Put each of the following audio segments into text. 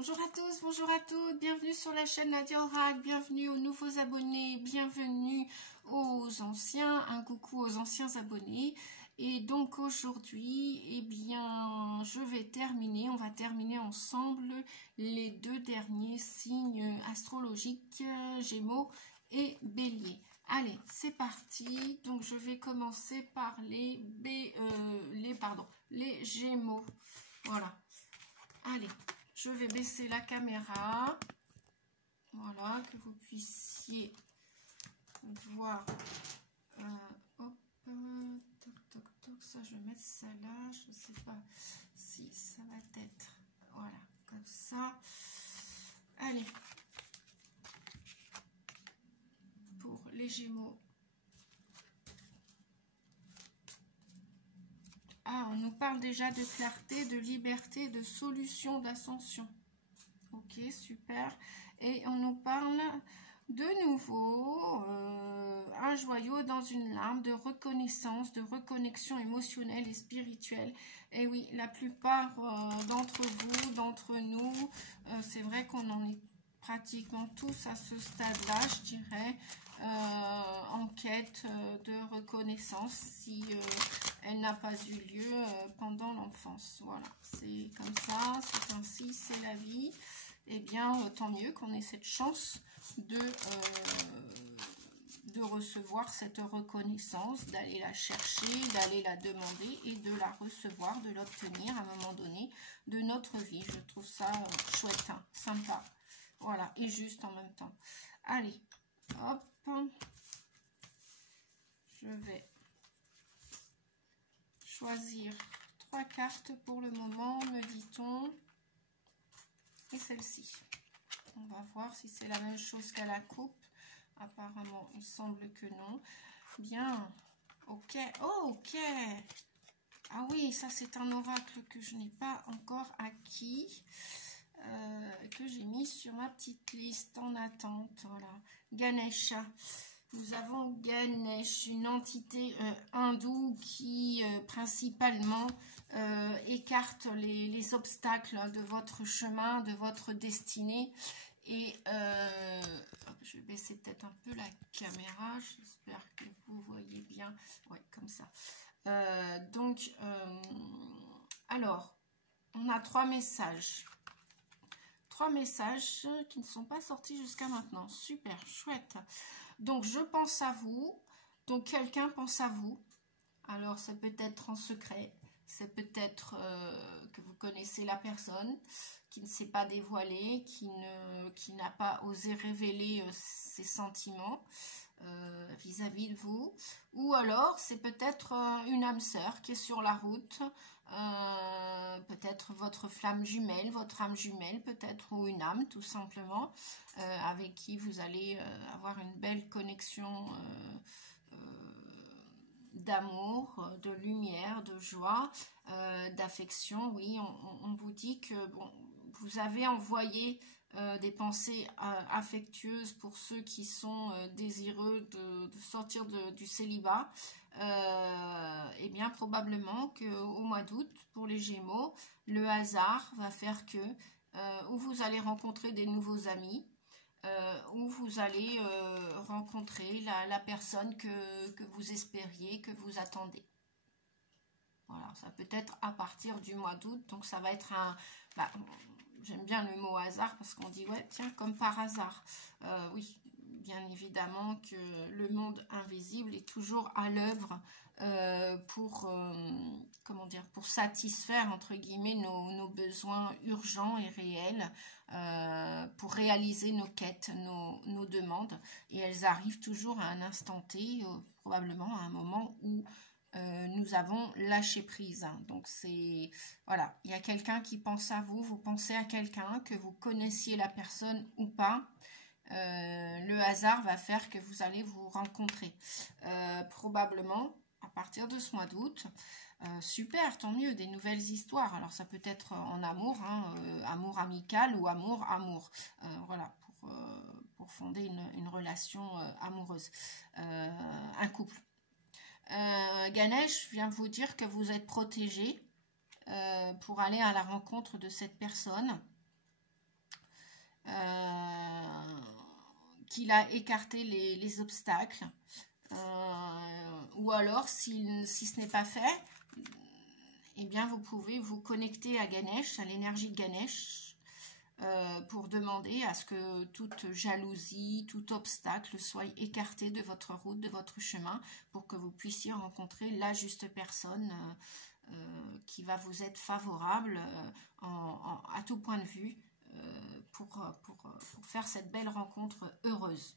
Bonjour à tous, bonjour à toutes, bienvenue sur la chaîne Nadia Oracle, bienvenue aux nouveaux abonnés, bienvenue aux anciens, un coucou aux anciens abonnés. Et donc aujourd'hui, eh bien, on va terminer ensemble les deux derniers signes astrologiques, Gémeaux et Bélier. Allez, c'est parti. Donc je vais commencer par les Gémeaux. Voilà. Allez. Je vais baisser la caméra, voilà, que vous puissiez voir. Hop, toc, toc, toc, ça, je vais mettre ça là, je ne sais pas si ça va être, voilà, comme ça. Allez, pour les Gémeaux. Ah, on nous parle déjà de clarté, de liberté, de solution, d'ascension. Ok, super. Et on nous parle de nouveau un joyau dans une larme de reconnaissance, de reconnexion émotionnelle et spirituelle. Et oui, la plupart d'entre vous, d'entre nous, c'est vrai qu'on en est pratiquement tous à ce stade-là, je dirais, en quête de reconnaissance si elle n'a pas eu lieu pendant l'enfance. Voilà, c'est comme ça, c'est ainsi, c'est la vie. Eh bien, tant mieux qu'on ait cette chance de recevoir cette reconnaissance, d'aller la chercher, d'aller la demander et de la recevoir, de l'obtenir à un moment donné de notre vie. Je trouve ça chouette, hein, sympa. Voilà, et juste en même temps. Allez, hop. Je vais choisir 3 cartes pour le moment, me dit-on. Et celle-ci. On va voir si c'est la même chose qu'à la coupe. Apparemment, il semble que non. Bien. Ok. Oh, ok. Ah oui, ça c'est un oracle que je n'ai pas encore acquis. Que j'ai mis sur ma petite liste en attente. Voilà. Ganesha. Nous avons Ganesh, une entité hindoue qui principalement écarte les obstacles de votre chemin, de votre destinée. Et je vais baisser peut-être un peu la caméra, j'espère que vous voyez bien. Ouais, comme ça. Alors, on a 3 messages. 3 messages qui ne sont pas sortis jusqu'à maintenant. Super, chouette. Donc, je pense à vous. Donc, quelqu'un pense à vous. Alors, c'est peut-être en secret. C'est peut-être que vous connaissez la personne qui ne s'est pas dévoilée, qui n'a pas osé révéler ses sentiments vis-à-vis de vous. Ou alors, c'est peut-être une âme sœur qui est sur la route. Peut-être votre flamme jumelle, votre âme jumelle peut-être, ou une âme tout simplement, avec qui vous allez avoir une belle connexion d'amour, de lumière, de joie, d'affection. Oui, on vous dit que bon, vous avez envoyé des pensées affectueuses pour ceux qui sont désireux de sortir du célibat. Eh bien, probablement qu'au mois d'août, pour les Gémeaux, le hasard va faire que où vous allez rencontrer des nouveaux amis, où vous allez rencontrer la personne que vous espériez, que vous attendez. Voilà, ça peut être à partir du mois d'août, donc ça va être un... j'aime bien le mot hasard parce qu'on dit, ouais, tiens, comme par hasard. Oui, bien évidemment que le monde invisible est toujours à l'œuvre comment dire, pour satisfaire, entre guillemets, nos besoins urgents et réels, pour réaliser nos quêtes, nos demandes. Et elles arrivent toujours à un instant T, probablement à un moment où nous avons lâché prise. Donc c'est, voilà, il y a quelqu'un qui pense à vous, vous pensez à quelqu'un, que vous connaissiez la personne ou pas. Le hasard va faire que vous allez vous rencontrer probablement à partir de ce mois d'août. Super, tant mieux, des nouvelles histoires. Alors ça peut être en amour, hein, amour amical ou amour. Voilà, pour fonder une relation amoureuse, un couple. Ganesh vient vous dire que vous êtes protégé pour aller à la rencontre de cette personne. qu'il a écarté les obstacles. Ou alors, si ce n'est pas fait, eh bien, vous pouvez vous connecter à Ganesh, à l'énergie de Ganesh, pour demander à ce que toute jalousie, tout obstacle soit écarté de votre route, de votre chemin, pour que vous puissiez rencontrer la juste personne qui va vous être favorable à tout point de vue pour faire cette belle rencontre heureuse.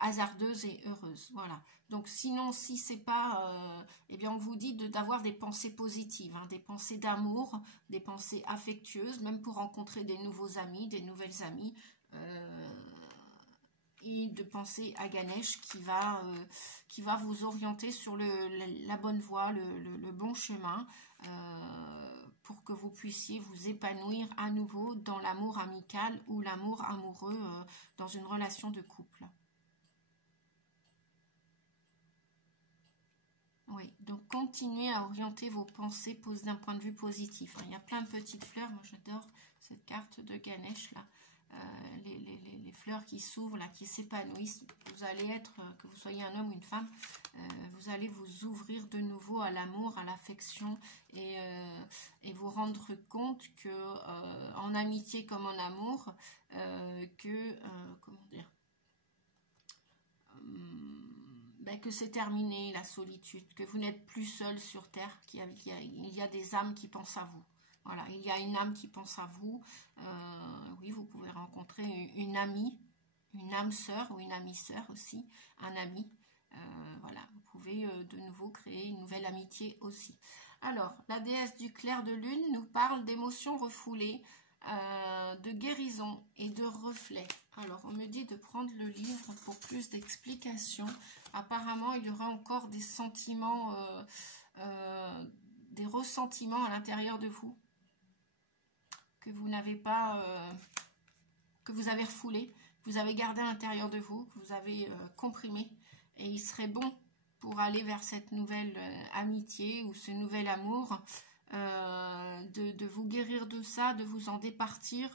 Hasardeuse et heureuse, voilà. Donc sinon, si c'est pas, eh bien on vous dit d'avoir des pensées positives, hein, des pensées d'amour, des pensées affectueuses, même pour rencontrer des nouveaux amis, des nouvelles amies, et de penser à Ganesh qui va vous orienter sur la bonne voie, le bon chemin, pour que vous puissiez vous épanouir à nouveau dans l'amour amical ou l'amour amoureux dans une relation de couple. Oui, donc continuez à orienter vos pensées d'un point de vue positif. Il y a plein de petites fleurs, moi j'adore cette carte de Ganesh là, les fleurs qui s'ouvrent là, qui s'épanouissent. Vous allez être, que vous soyez un homme ou une femme, vous allez vous ouvrir de nouveau à l'amour, à l'affection et vous rendre compte que en amitié comme en amour, comment dire, que c'est terminé la solitude, que vous n'êtes plus seul sur terre, qu'il y a des âmes qui pensent à vous. Voilà, il y a une âme qui pense à vous. Oui, vous pouvez rencontrer une amie, une âme sœur ou une amie sœur aussi, un ami. Voilà, vous pouvez de nouveau créer une nouvelle amitié aussi. Alors, la déesse du clair de lune nous parle d'émotions refoulées, de guérison et de reflets. Alors, on me dit de prendre le livre pour plus d'explications. Apparemment, il y aura encore des sentiments, des ressentiments à l'intérieur de vous que vous n'avez pas, que vous avez refoulé, que vous avez gardé à l'intérieur de vous, que vous avez comprimé. Et il serait bon pour aller vers cette nouvelle amitié ou ce nouvel amour, de vous guérir de ça, de vous en départir,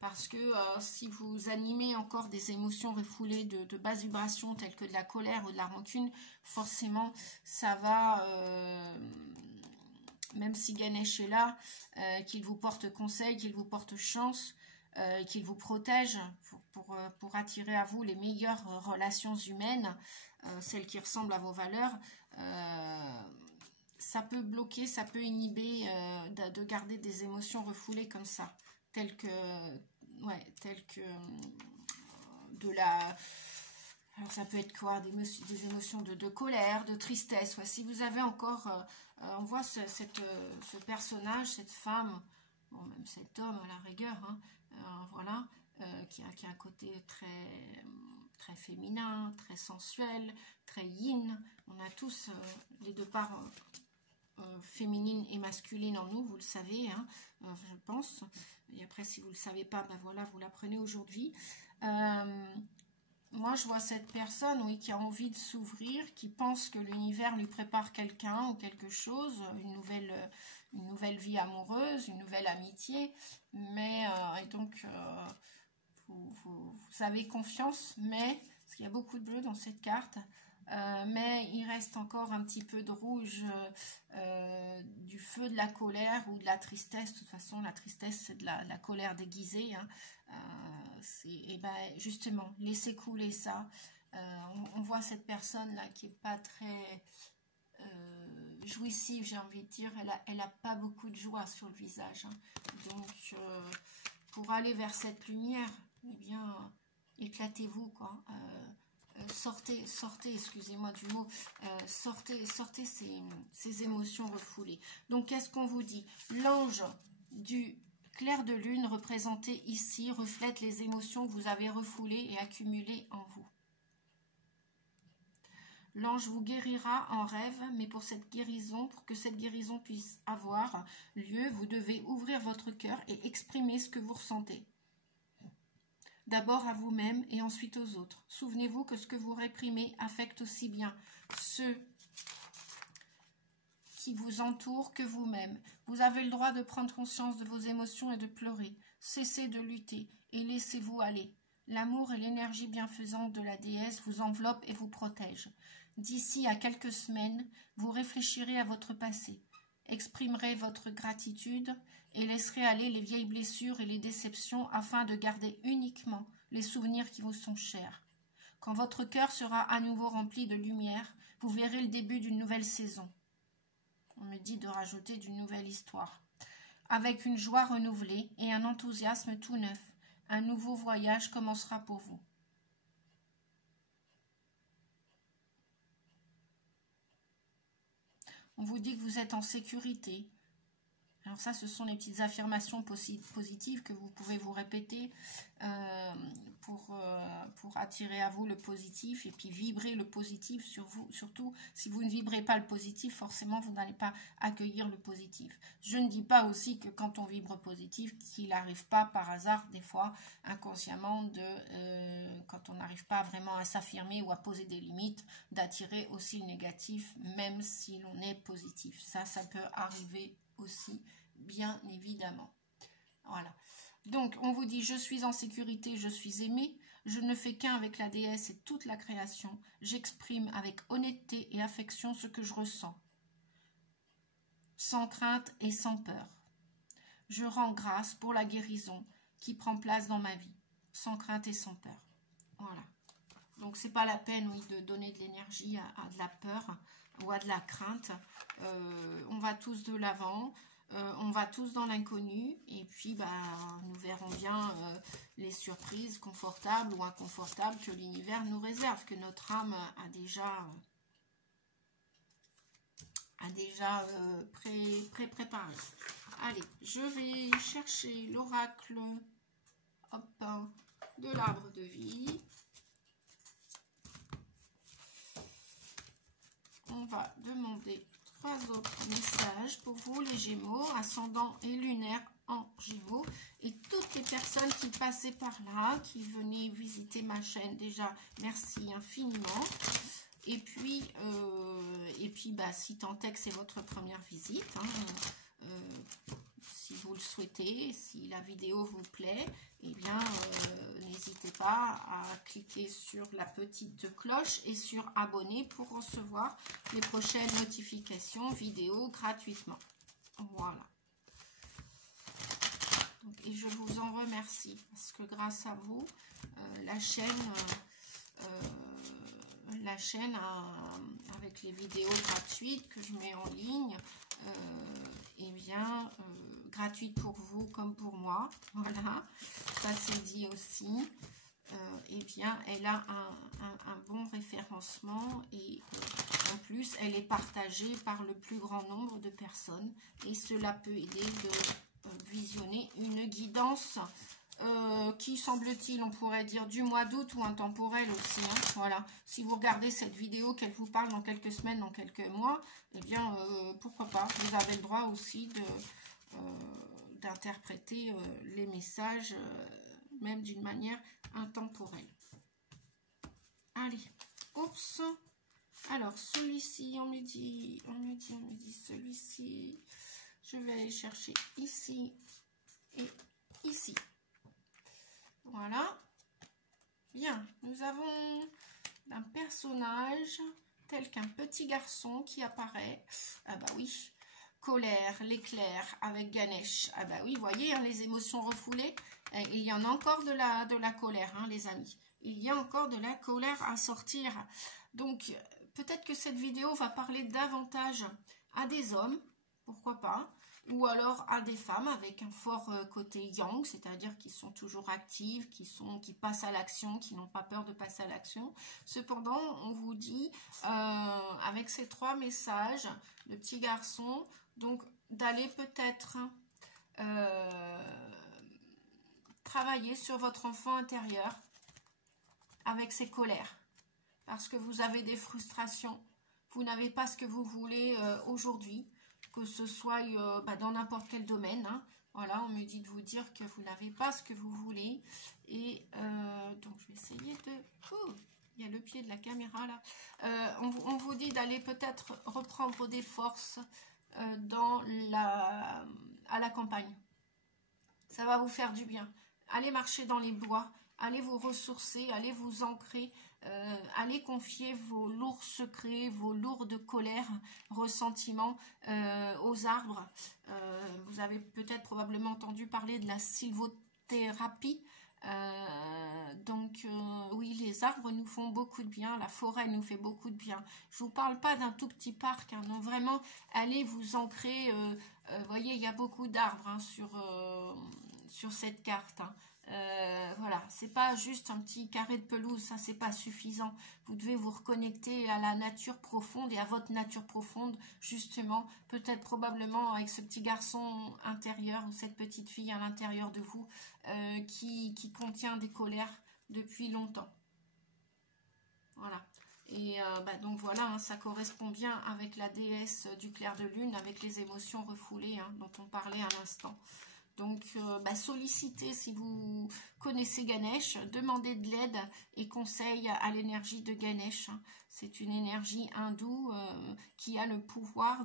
parce que si vous animez encore des émotions refoulées de basse vibration telles que de la colère ou de la rancune, forcément ça va, même si Ganesh est là, qu'il vous porte conseil, qu'il vous porte chance, qu'il vous protège pour attirer à vous les meilleures relations humaines, celles qui ressemblent à vos valeurs, ça peut bloquer, ça peut inhiber de garder des émotions refoulées comme ça, telles que de la... Alors ça peut être quoi? Des émotions de colère, de tristesse. Ouais, si vous avez encore... on voit ce personnage, cette femme, bon, même cet homme à la rigueur, hein, voilà, qui a un côté très féminin, très sensuel, très yin. On a tous les deux parts féminine et masculine en nous, vous le savez, hein, je pense. Et après, si vous ne le savez pas, ben voilà, vous l'apprenez aujourd'hui. Moi, je vois cette personne, oui, qui a envie de s'ouvrir, qui pense que l'univers lui prépare quelqu'un ou quelque chose, une nouvelle vie amoureuse, une nouvelle amitié. Mais, et donc, vous avez confiance, mais, parce qu'il y a beaucoup de bleu dans cette carte, mais il reste encore un petit peu de rouge, du feu de la colère ou de la tristesse. De toute façon, la tristesse, c'est de la colère déguisée, hein. Et ben, justement, laissez couler ça. On voit cette personne-là qui n'est pas très jouissive, j'ai envie de dire. Elle a pas beaucoup de joie sur le visage, hein. Donc, pour aller vers cette lumière, eh bien, éclatez-vous, quoi. Sortez, excusez-moi du mot, sortez ces émotions refoulées. Donc, qu'est-ce qu'on vous dit? L'ange du clair de lune représenté ici reflète les émotions que vous avez refoulées et accumulées en vous. L'ange vous guérira en rêve, mais pour que cette guérison puisse avoir lieu, vous devez ouvrir votre cœur et exprimer ce que vous ressentez. D'abord à vous-même et ensuite aux autres. Souvenez-vous que ce que vous réprimez affecte aussi bien ceux qui vous entourent que vous-même. Vous avez le droit de prendre conscience de vos émotions et de pleurer. Cessez de lutter et laissez-vous aller. L'amour et l'énergie bienfaisante de la déesse vous enveloppent et vous protègent. D'ici à quelques semaines, vous réfléchirez à votre passé, exprimerez votre gratitude et laisserez aller les vieilles blessures et les déceptions afin de garder uniquement les souvenirs qui vous sont chers. Quand votre cœur sera à nouveau rempli de lumière, vous verrez le début d'une nouvelle saison. On me dit de rajouter d'une nouvelle histoire. Avec une joie renouvelée et un enthousiasme tout neuf, un nouveau voyage commencera pour vous. On vous dit que vous êtes en sécurité. Alors ça, ce sont les petites affirmations positives que vous pouvez vous répéter pour attirer à vous le positif et puis vibrer le positif sur vous. Surtout, si vous ne vibrez pas le positif, forcément, vous n'allez pas accueillir le positif. Je ne dis pas aussi que quand on vibre positif, qu'il n'arrive pas par hasard, des fois, inconsciemment, quand on n'arrive pas vraiment à s'affirmer ou à poser des limites, d'attirer aussi le négatif, même si l'on est positif. Ça peut arriver aussi, bien évidemment. Voilà. Donc, on vous dit, je suis en sécurité, je suis aimée, je ne fais qu'un avec la déesse et toute la création, j'exprime avec honnêteté et affection ce que je ressens, sans crainte et sans peur. Je rends grâce pour la guérison qui prend place dans ma vie, sans crainte et sans peur. Voilà. Donc, c'est pas la peine, oui, de donner de l'énergie à de la peur ou à de la crainte. On va tous de l'avant, on va tous dans l'inconnu, et puis nous verrons bien les surprises confortables ou inconfortables que l'univers nous réserve, que notre âme a déjà préparé. Allez, je vais chercher l'oracle de l'arbre de vie. On va demander 3 autres messages pour vous, les Gémeaux, ascendant et lunaire en Gémeaux. Et toutes les personnes qui passaient par là, qui venaient visiter ma chaîne, déjà, merci infiniment. Et puis si tant est que c'est votre première visite, si vous le souhaitez, si la vidéo vous plaît, eh bien, n'hésitez pas à cliquer sur la petite cloche et sur abonner pour recevoir les prochaines notifications vidéo gratuitement. Voilà. Donc, et je vous en remercie parce que grâce à vous, la chaîne avec les vidéos gratuites que je mets en ligne, gratuite pour vous comme pour moi, voilà, ça c'est dit aussi, elle a un bon référencement et en plus elle est partagée par le plus grand nombre de personnes et cela peut aider de visionner une guidance qui semble-t-il, on pourrait dire du mois d'août ou intemporel aussi, voilà. Si vous regardez cette vidéo, qu'elle vous parle dans quelques semaines, dans quelques mois, eh bien, pourquoi pas, vous avez le droit aussi d'interpréter les messages, même d'une manière intemporelle. Allez, oups, alors celui-ci, on me dit celui-ci, je vais aller chercher ici et ici. Voilà. Bien, nous avons un personnage tel qu'un petit garçon qui apparaît. Ah bah oui, colère, l'éclair avec Ganesh. Ah bah oui, vous voyez, les émotions refoulées. Il y en a encore de la colère, les amis. Il y a encore de la colère à sortir. Donc, peut-être que cette vidéo va parler davantage à des hommes, pourquoi pas, ou alors à des femmes avec un fort côté yang, c'est-à-dire qui sont toujours actives, qui passent à l'action, qui n'ont pas peur de passer à l'action. Cependant, on vous dit, avec ces 3 messages, le petit garçon, donc d'aller peut-être travailler sur votre enfant intérieur avec ses colères, parce que vous avez des frustrations, vous n'avez pas ce que vous voulez aujourd'hui, que ce soit dans n'importe quel domaine. Voilà, on me dit de vous dire que vous n'avez pas ce que vous voulez. Et donc, je vais essayer de... Oh, il y a le pied de la caméra là. On vous dit d'aller peut-être reprendre des forces à la campagne. Ça va vous faire du bien. Allez marcher dans les bois, allez vous ressourcer, allez vous ancrer, allez confier vos lourds secrets, vos lourdes colères, ressentiments aux arbres. Vous avez peut-être probablement entendu parler de la sylvothérapie. Oui, les arbres nous font beaucoup de bien, la forêt nous fait beaucoup de bien. Je vous parle pas d'un tout petit parc, hein, non, vraiment, allez vous ancrer. Voyez, il y a beaucoup d'arbres hein, sur cette carte. Hein. Voilà, c'est pas juste un petit carré de pelouse, ça c'est pas suffisant. Vous devez vous reconnecter à la nature profonde et à votre nature profonde, justement, peut-être probablement avec ce petit garçon intérieur ou cette petite fille à l'intérieur de vous qui contient des colères depuis longtemps. Voilà. Et donc voilà, hein, ça correspond bien avec la déesse du clair de lune, avec les émotions refoulées hein, dont on parlait à l'instant. Donc, sollicitez si vous connaissez Ganesh, demandez de l'aide et conseils à l'énergie de Ganesh. C'est une énergie hindoue qui a le pouvoir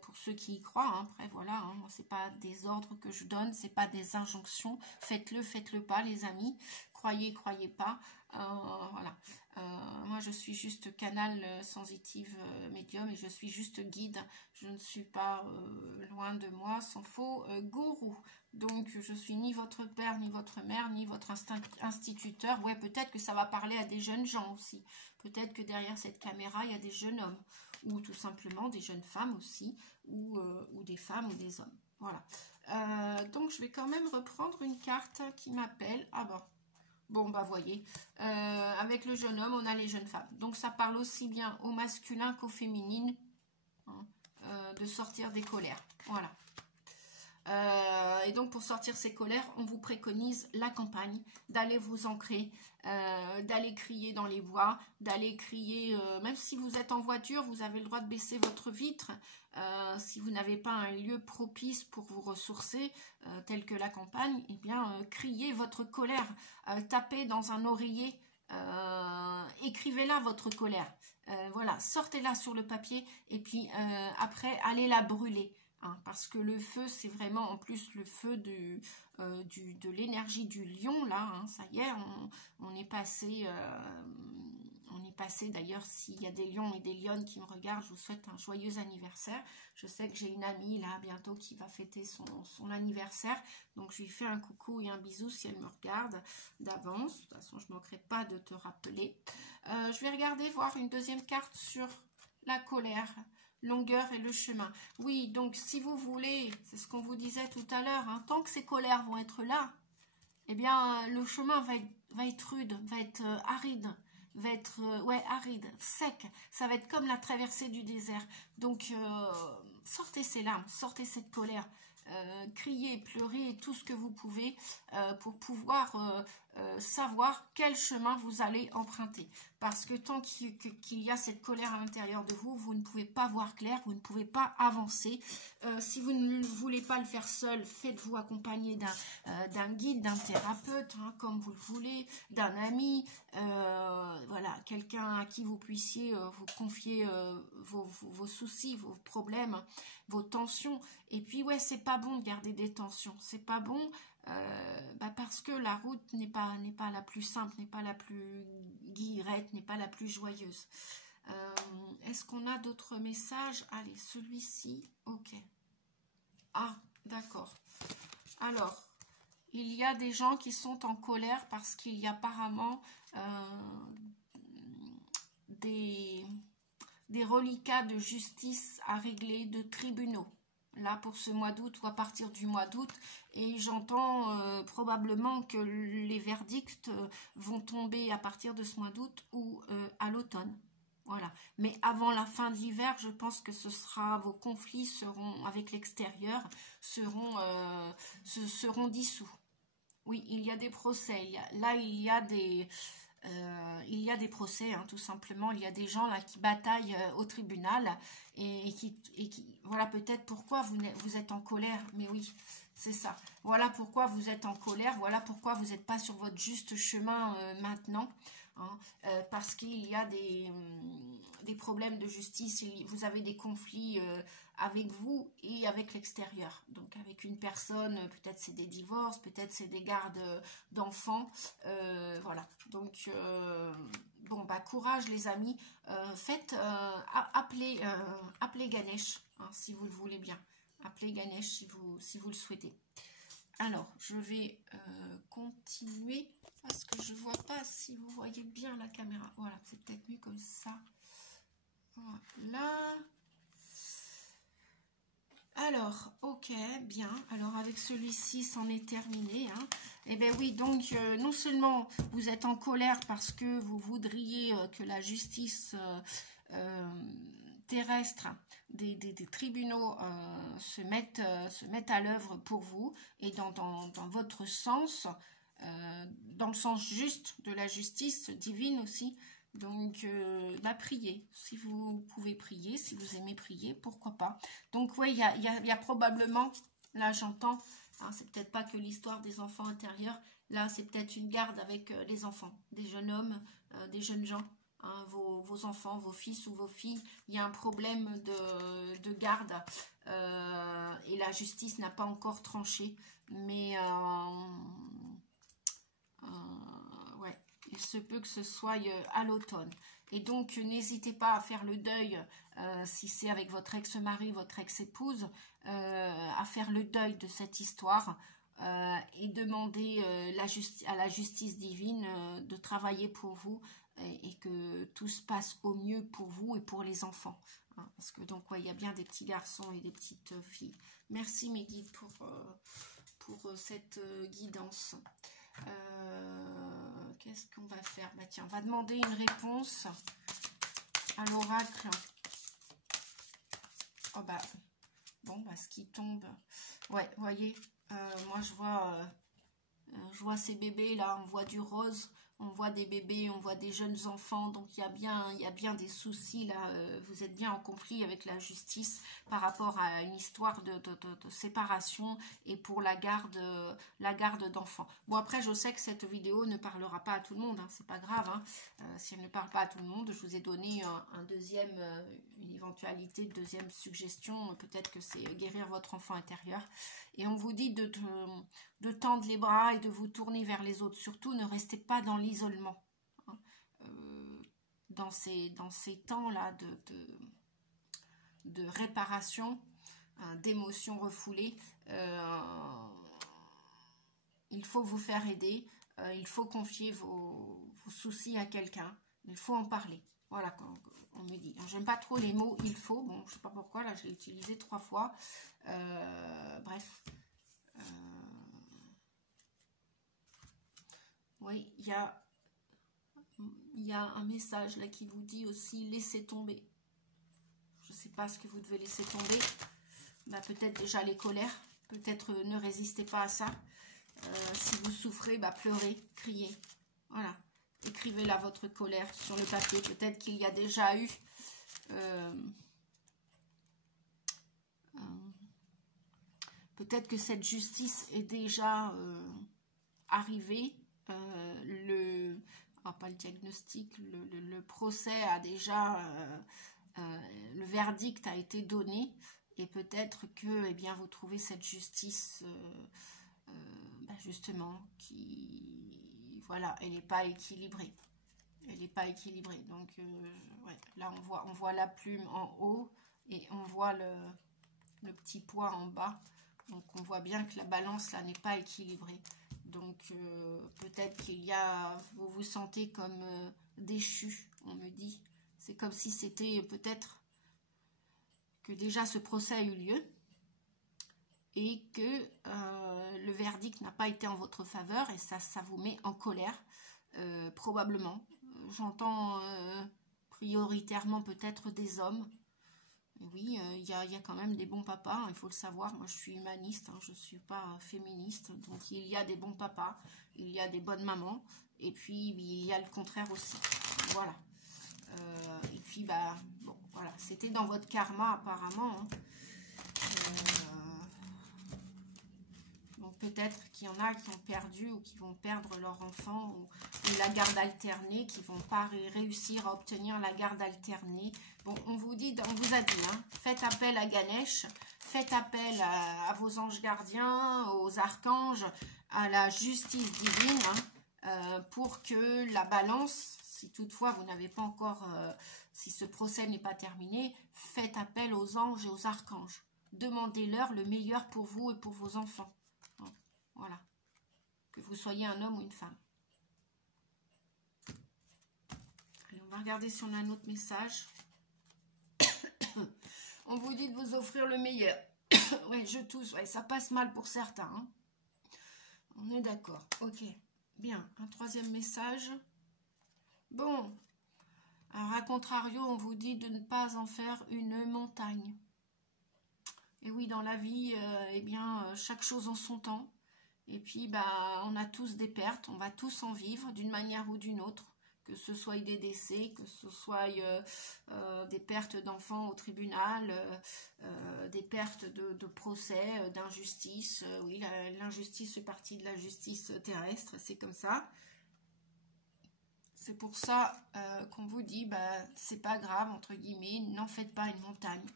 pour ceux qui y croient. Hein, après, voilà, hein, c'est pas des ordres que je donne, c'est pas des injonctions. Faites-le, faites-le pas, les amis. Croyez, croyez pas. Voilà. Moi, je suis juste canal sensitive médium et je suis juste guide. Je ne suis pas loin de moi, sans faux gourou. Donc, je suis ni votre père, ni votre mère, ni votre instituteur. Ouais, peut-être que ça va parler à des jeunes gens aussi. Peut-être que derrière cette caméra, il y a des jeunes hommes. Ou tout simplement des jeunes femmes aussi. Ou des femmes ou des hommes. Voilà. Donc, je vais quand même reprendre une carte qui m'appelle... Ah bon. Bon, voyez. Avec le jeune homme, on a les jeunes femmes. Donc, ça parle aussi bien au masculin qu'au féminin. Hein, de sortir des colères. Voilà. Et donc pour sortir ces colères, on vous préconise la campagne, d'aller vous ancrer, d'aller crier dans les bois, d'aller crier, même si vous êtes en voiture, vous avez le droit de baisser votre vitre, si vous n'avez pas un lieu propice pour vous ressourcer, tel que la campagne, eh bien criez votre colère, tapez dans un oreiller, écrivez-la votre colère, voilà, sortez-la sur le papier et puis après allez la brûler. Hein, parce que le feu, c'est vraiment en plus le feu de l'énergie du lion, là, hein, ça y est, on est passé, d'ailleurs, s'il y a des lions et des lionnes qui me regardent, je vous souhaite un joyeux anniversaire. Je sais que j'ai une amie, là, bientôt, qui va fêter son anniversaire, donc je lui fais un coucou et un bisou si elle me regarde d'avance. De toute façon, je ne manquerai pas de te rappeler. Je vais regarder, voir une deuxième carte sur la colère. Longueur et le chemin. Oui, donc si vous voulez, c'est ce qu'on vous disait tout à l'heure, hein, tant que ces colères vont être là, eh bien le chemin va être rude, va être aride, va être aride, sec. Ça va être comme la traversée du désert. Donc sortez ces larmes, sortez cette colère. Criez, pleurez tout ce que vous pouvez pour pouvoir savoir quel chemin vous allez emprunter. Parce que tant qu'il y a cette colère à l'intérieur de vous, vous ne pouvez pas voir clair, vous ne pouvez pas avancer. Si vous ne voulez pas le faire seul, faites-vous accompagner d'un guide, d'un thérapeute, hein, comme vous le voulez, d'un ami, voilà, quelqu'un à qui vous puissiez vous confier vos soucis, vos problèmes, vos tensions. Et puis ouais, c'est pas bon de garder des tensions, c'est pas bon parce que la route n'est pas la plus simple, n'est pas la plus guillerette, n'est pas la plus joyeuse. Est-ce qu'on a d'autres messages? Allez, celui-ci, ok. Ah, d'accord. Alors, il y a des gens qui sont en colère parce qu'il y a apparemment des reliquats de justice à régler, de tribunaux. Là, pour ce mois d'août ou à partir du mois d'août. Et j'entends probablement que les verdicts vont tomber à partir de ce mois d'août ou à l'automne. Voilà. Mais avant la fin de l'hiver, je pense que vos conflits seront avec l'extérieur, seront dissous. Oui, il y a des procès. Il y a des procès, hein, tout simplement. Il y a des gens là qui bataillent au tribunal et qui voilà peut-être pourquoi vous êtes en colère. Mais oui, c'est ça. Voilà pourquoi vous êtes en colère. Voilà pourquoi vous n'êtes pas sur votre juste chemin maintenant. Hein, parce qu'il y a des problèmes de justice, vous avez des conflits avec vous et avec l'extérieur. Donc avec une personne, peut-être c'est des divorces, peut-être c'est des gardes d'enfants. Voilà. Donc bon, bah courage les amis. Appelez Ganesh, hein, si vous le voulez bien. Appelez Ganesh si vous le souhaitez. Alors, je vais continuer parce que je ne vois pas si vous voyez bien la caméra. Voilà, c'est peut-être mieux comme ça. Voilà. Alors, ok, bien. Alors, avec celui-ci, c'en est terminé. Hein. Eh bien oui, donc, non seulement vous êtes en colère parce que vous voudriez que la justice terrestre des tribunaux se mettent à l'œuvre pour vous et dans votre sens, dans le sens juste de la justice divine aussi. Donc, priez. Si vous pouvez prier, si vous aimez prier, pourquoi pas. Donc, oui, il y a probablement, là j'entends, hein, c'est peut-être pas que l'histoire des enfants intérieurs, là c'est peut-être une garde avec les enfants, des jeunes hommes, des jeunes gens, hein, vos enfants, vos fils ou vos filles. Il y a un problème de garde et la justice n'a pas encore tranché, mais ouais. Il se peut que ce soit à l'automne. Et donc, n'hésitez pas à faire le deuil, si c'est avec votre ex-mari, votre ex-épouse, à faire le deuil de cette histoire et demander à la justice divine de travailler pour vous et que tout se passe au mieux pour vous et pour les enfants. Hein, parce que donc, ouais, il y a bien des petits garçons et des petites filles. Merci mes guides pour cette guidance. Qu'est-ce qu'on va faire? Bah tiens, on va demander une réponse à l'oracle. Oh bah, bon, bah ce qui tombe. Ouais, vous voyez, moi je vois ces bébés là, on voit du rose, on voit des bébés, on voit des jeunes enfants, donc il y a bien des soucis là, vous êtes bien en conflit avec la justice par rapport à une histoire de séparation et pour la garde d'enfants. Bon après je sais que cette vidéo ne parlera pas à tout le monde, hein, c'est pas grave, hein. Si elle ne parle pas à tout le monde, je vous ai donné une éventualité, de deuxième suggestion, peut-être que c'est guérir votre enfant intérieur. Et on vous dit de tendre les bras et de vous tourner vers les autres. Surtout, ne restez pas dans l'isolement. Hein. Dans ces temps-là de réparation, hein, d'émotions refoulées, il faut vous faire aider. Il faut confier vos soucis à quelqu'un. Il faut en parler. Voilà, quand on me dit. J'aime pas trop les mots « il faut ». Bon, je sais pas pourquoi, là, je l'ai utilisé 3 fois. Bref. Oui, il y a un message là qui vous dit aussi « laissez tomber ». Je ne sais pas ce que vous devez laisser tomber. Bah, peut-être déjà les colères. Peut-être ne résistez pas à ça. Si vous souffrez, bah, pleurez, criez. Voilà. Écrivez là votre colère sur le papier. Peut-être qu'il y a déjà eu... peut-être que cette justice est déjà arrivée. Pas le diagnostic, le procès a déjà... le verdict a été donné. Et peut-être que bien, vous trouvez cette justice... justement, qui, voilà, elle n'est pas équilibrée. Elle n'est pas équilibrée. Donc, ouais, là, on voit la plume en haut et on voit le petit poids en bas. Donc, on voit bien que la balance, là, n'est pas équilibrée. Donc, peut-être qu'il y a... Vous vous sentez comme déchu, on me dit. C'est comme si c'était peut-être que déjà ce procès a eu lieu. Et que le verdict n'a pas été en votre faveur et ça vous met en colère, probablement. J'entends prioritairement peut-être des hommes. Oui, il y a quand même des bons papas, hein, il faut le savoir. Moi, je suis humaniste, hein, je ne suis pas féministe. Donc, il y a des bons papas, il y a des bonnes mamans. Et puis, il y a le contraire aussi. Voilà. Et puis, bah, bon, voilà. C'était dans votre karma, apparemment. Hein. Donc peut-être qu'il y en a qui ont perdu ou qui vont perdre leur enfant ou la garde alternée, qui vont pas réussir à obtenir la garde alternée. Bon, on vous a dit, hein, faites appel à Ganesh, faites appel à vos anges gardiens, aux archanges, à la justice divine, hein, pour que la balance, si toutefois vous n'avez pas encore, si ce procès n'est pas terminé, faites appel aux anges et aux archanges. Demandez-leur le meilleur pour vous et pour vos enfants. Voilà. Que vous soyez un homme ou une femme. Allez, on va regarder si on a un autre message. On vous dit de vous offrir le meilleur. Oui, je tousse. Ouais, ça passe mal pour certains. Hein. On est d'accord. Ok. Bien. Un troisième message. Bon. Alors, à contrario, on vous dit de ne pas en faire une montagne. Et oui, dans la vie, eh bien, chaque chose en son temps. Et puis, bah, on a tous des pertes, on va tous en vivre d'une manière ou d'une autre. Que ce soit des décès, que ce soit des pertes d'enfants au tribunal, des pertes de procès, d'injustice. Oui, l'injustice fait partie de la justice terrestre, c'est comme ça. C'est pour ça qu'on vous dit, bah, c'est pas grave, entre guillemets, n'en faites pas une montagne.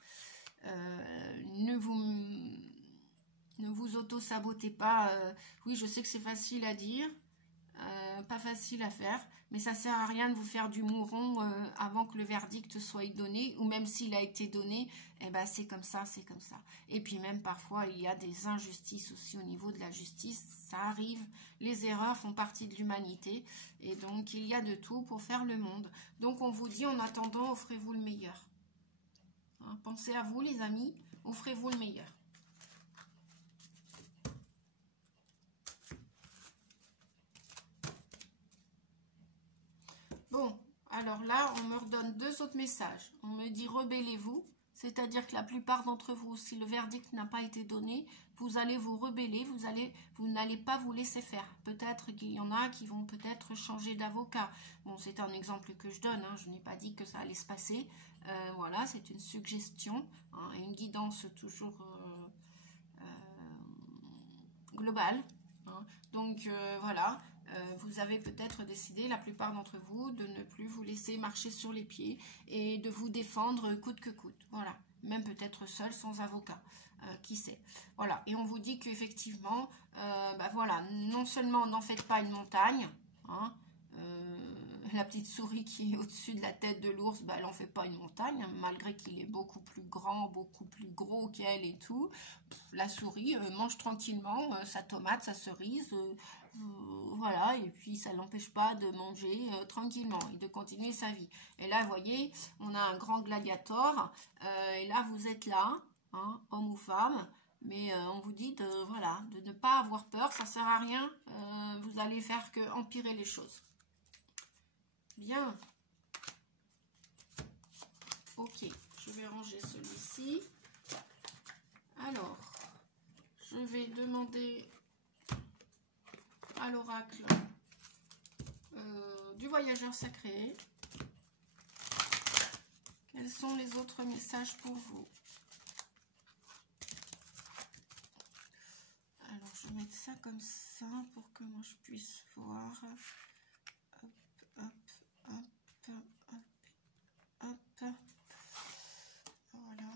Ne vous auto-sabotez pas. Oui, je sais que c'est facile à dire, pas facile à faire, mais ça sert à rien de vous faire du mouron avant que le verdict soit donné, ou même s'il a été donné, eh ben c'est comme ça, c'est comme ça. Et puis même parfois, il y a des injustices aussi au niveau de la justice, ça arrive, les erreurs font partie de l'humanité, et donc il y a de tout pour faire le monde. Donc on vous dit, en attendant, offrez-vous le meilleur. Hein, pensez à vous les amis, offrez-vous le meilleur. Bon, alors là, on me redonne deux autres messages. On me dit rebellez-vous, c'est-à-dire que la plupart d'entre vous, si le verdict n'a pas été donné, vous allez vous rebeller, vous n'allez pas vous laisser faire. Peut-être qu'il y en a qui vont peut-être changer d'avocat. Bon, c'est un exemple que je donne, hein, je n'ai pas dit que ça allait se passer. Voilà, c'est une suggestion, hein, et une guidance toujours globale. Hein. Donc voilà. Vous avez peut-être décidé, la plupart d'entre vous, de ne plus vous laisser marcher sur les pieds et de vous défendre coûte que coûte. Voilà, même peut-être seul, sans avocat, qui sait. Voilà, et on vous dit qu'effectivement, bah voilà, non seulement n'en faites pas une montagne, hein, la petite souris qui est au-dessus de la tête de l'ours, bah, elle n'en fait pas une montagne, hein, malgré qu'il est beaucoup plus grand, beaucoup plus gros qu'elle et tout. La souris mange tranquillement sa tomate, sa cerise, voilà, et puis ça ne l'empêche pas de manger tranquillement et de continuer sa vie. Et là, vous voyez, on a un grand gladiator, et là, vous êtes là, hein, homme ou femme, mais on vous dit voilà, de ne pas avoir peur, ça ne sert à rien, vous allez faire que empirer les choses. Bien. Ok, je vais ranger celui-ci. Alors, je vais demander à l'oracle du voyageur sacré. Quels sont les autres messages pour vous? Alors, je vais mettre ça comme ça pour que moi je puisse voir. Hop, hop, hop, hop, hop. Voilà.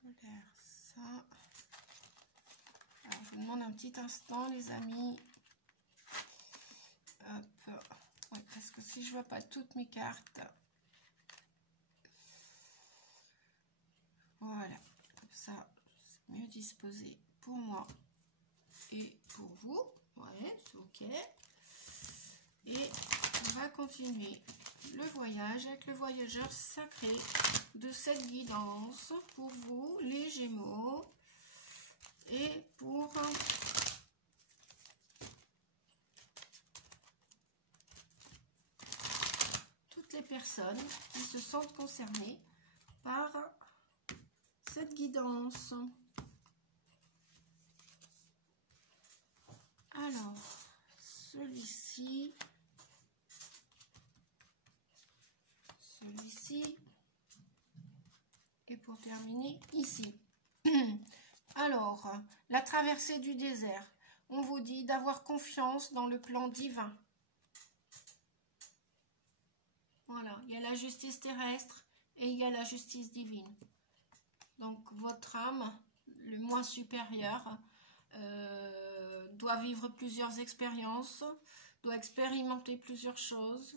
Colère, ça. Alors, je vous demande un petit instant, les amis. Hop. Ouais, parce que si je vois pas toutes mes cartes. Voilà. Comme ça, c'est mieux disposé pour moi et pour vous. Ouais, c'est ok. Et on va continuer le voyage avec le voyageur sacré de cette guidance pour vous, les Gémeaux, et pour toutes les personnes qui se sentent concernées par cette guidance. Alors, celui-ci, et pour terminer, ici. Alors, la traversée du désert. On vous dit d'avoir confiance dans le plan divin. Voilà, il y a la justice terrestre et il y a la justice divine. Donc votre âme, le moi supérieur, doit vivre plusieurs expériences, doit expérimenter plusieurs choses,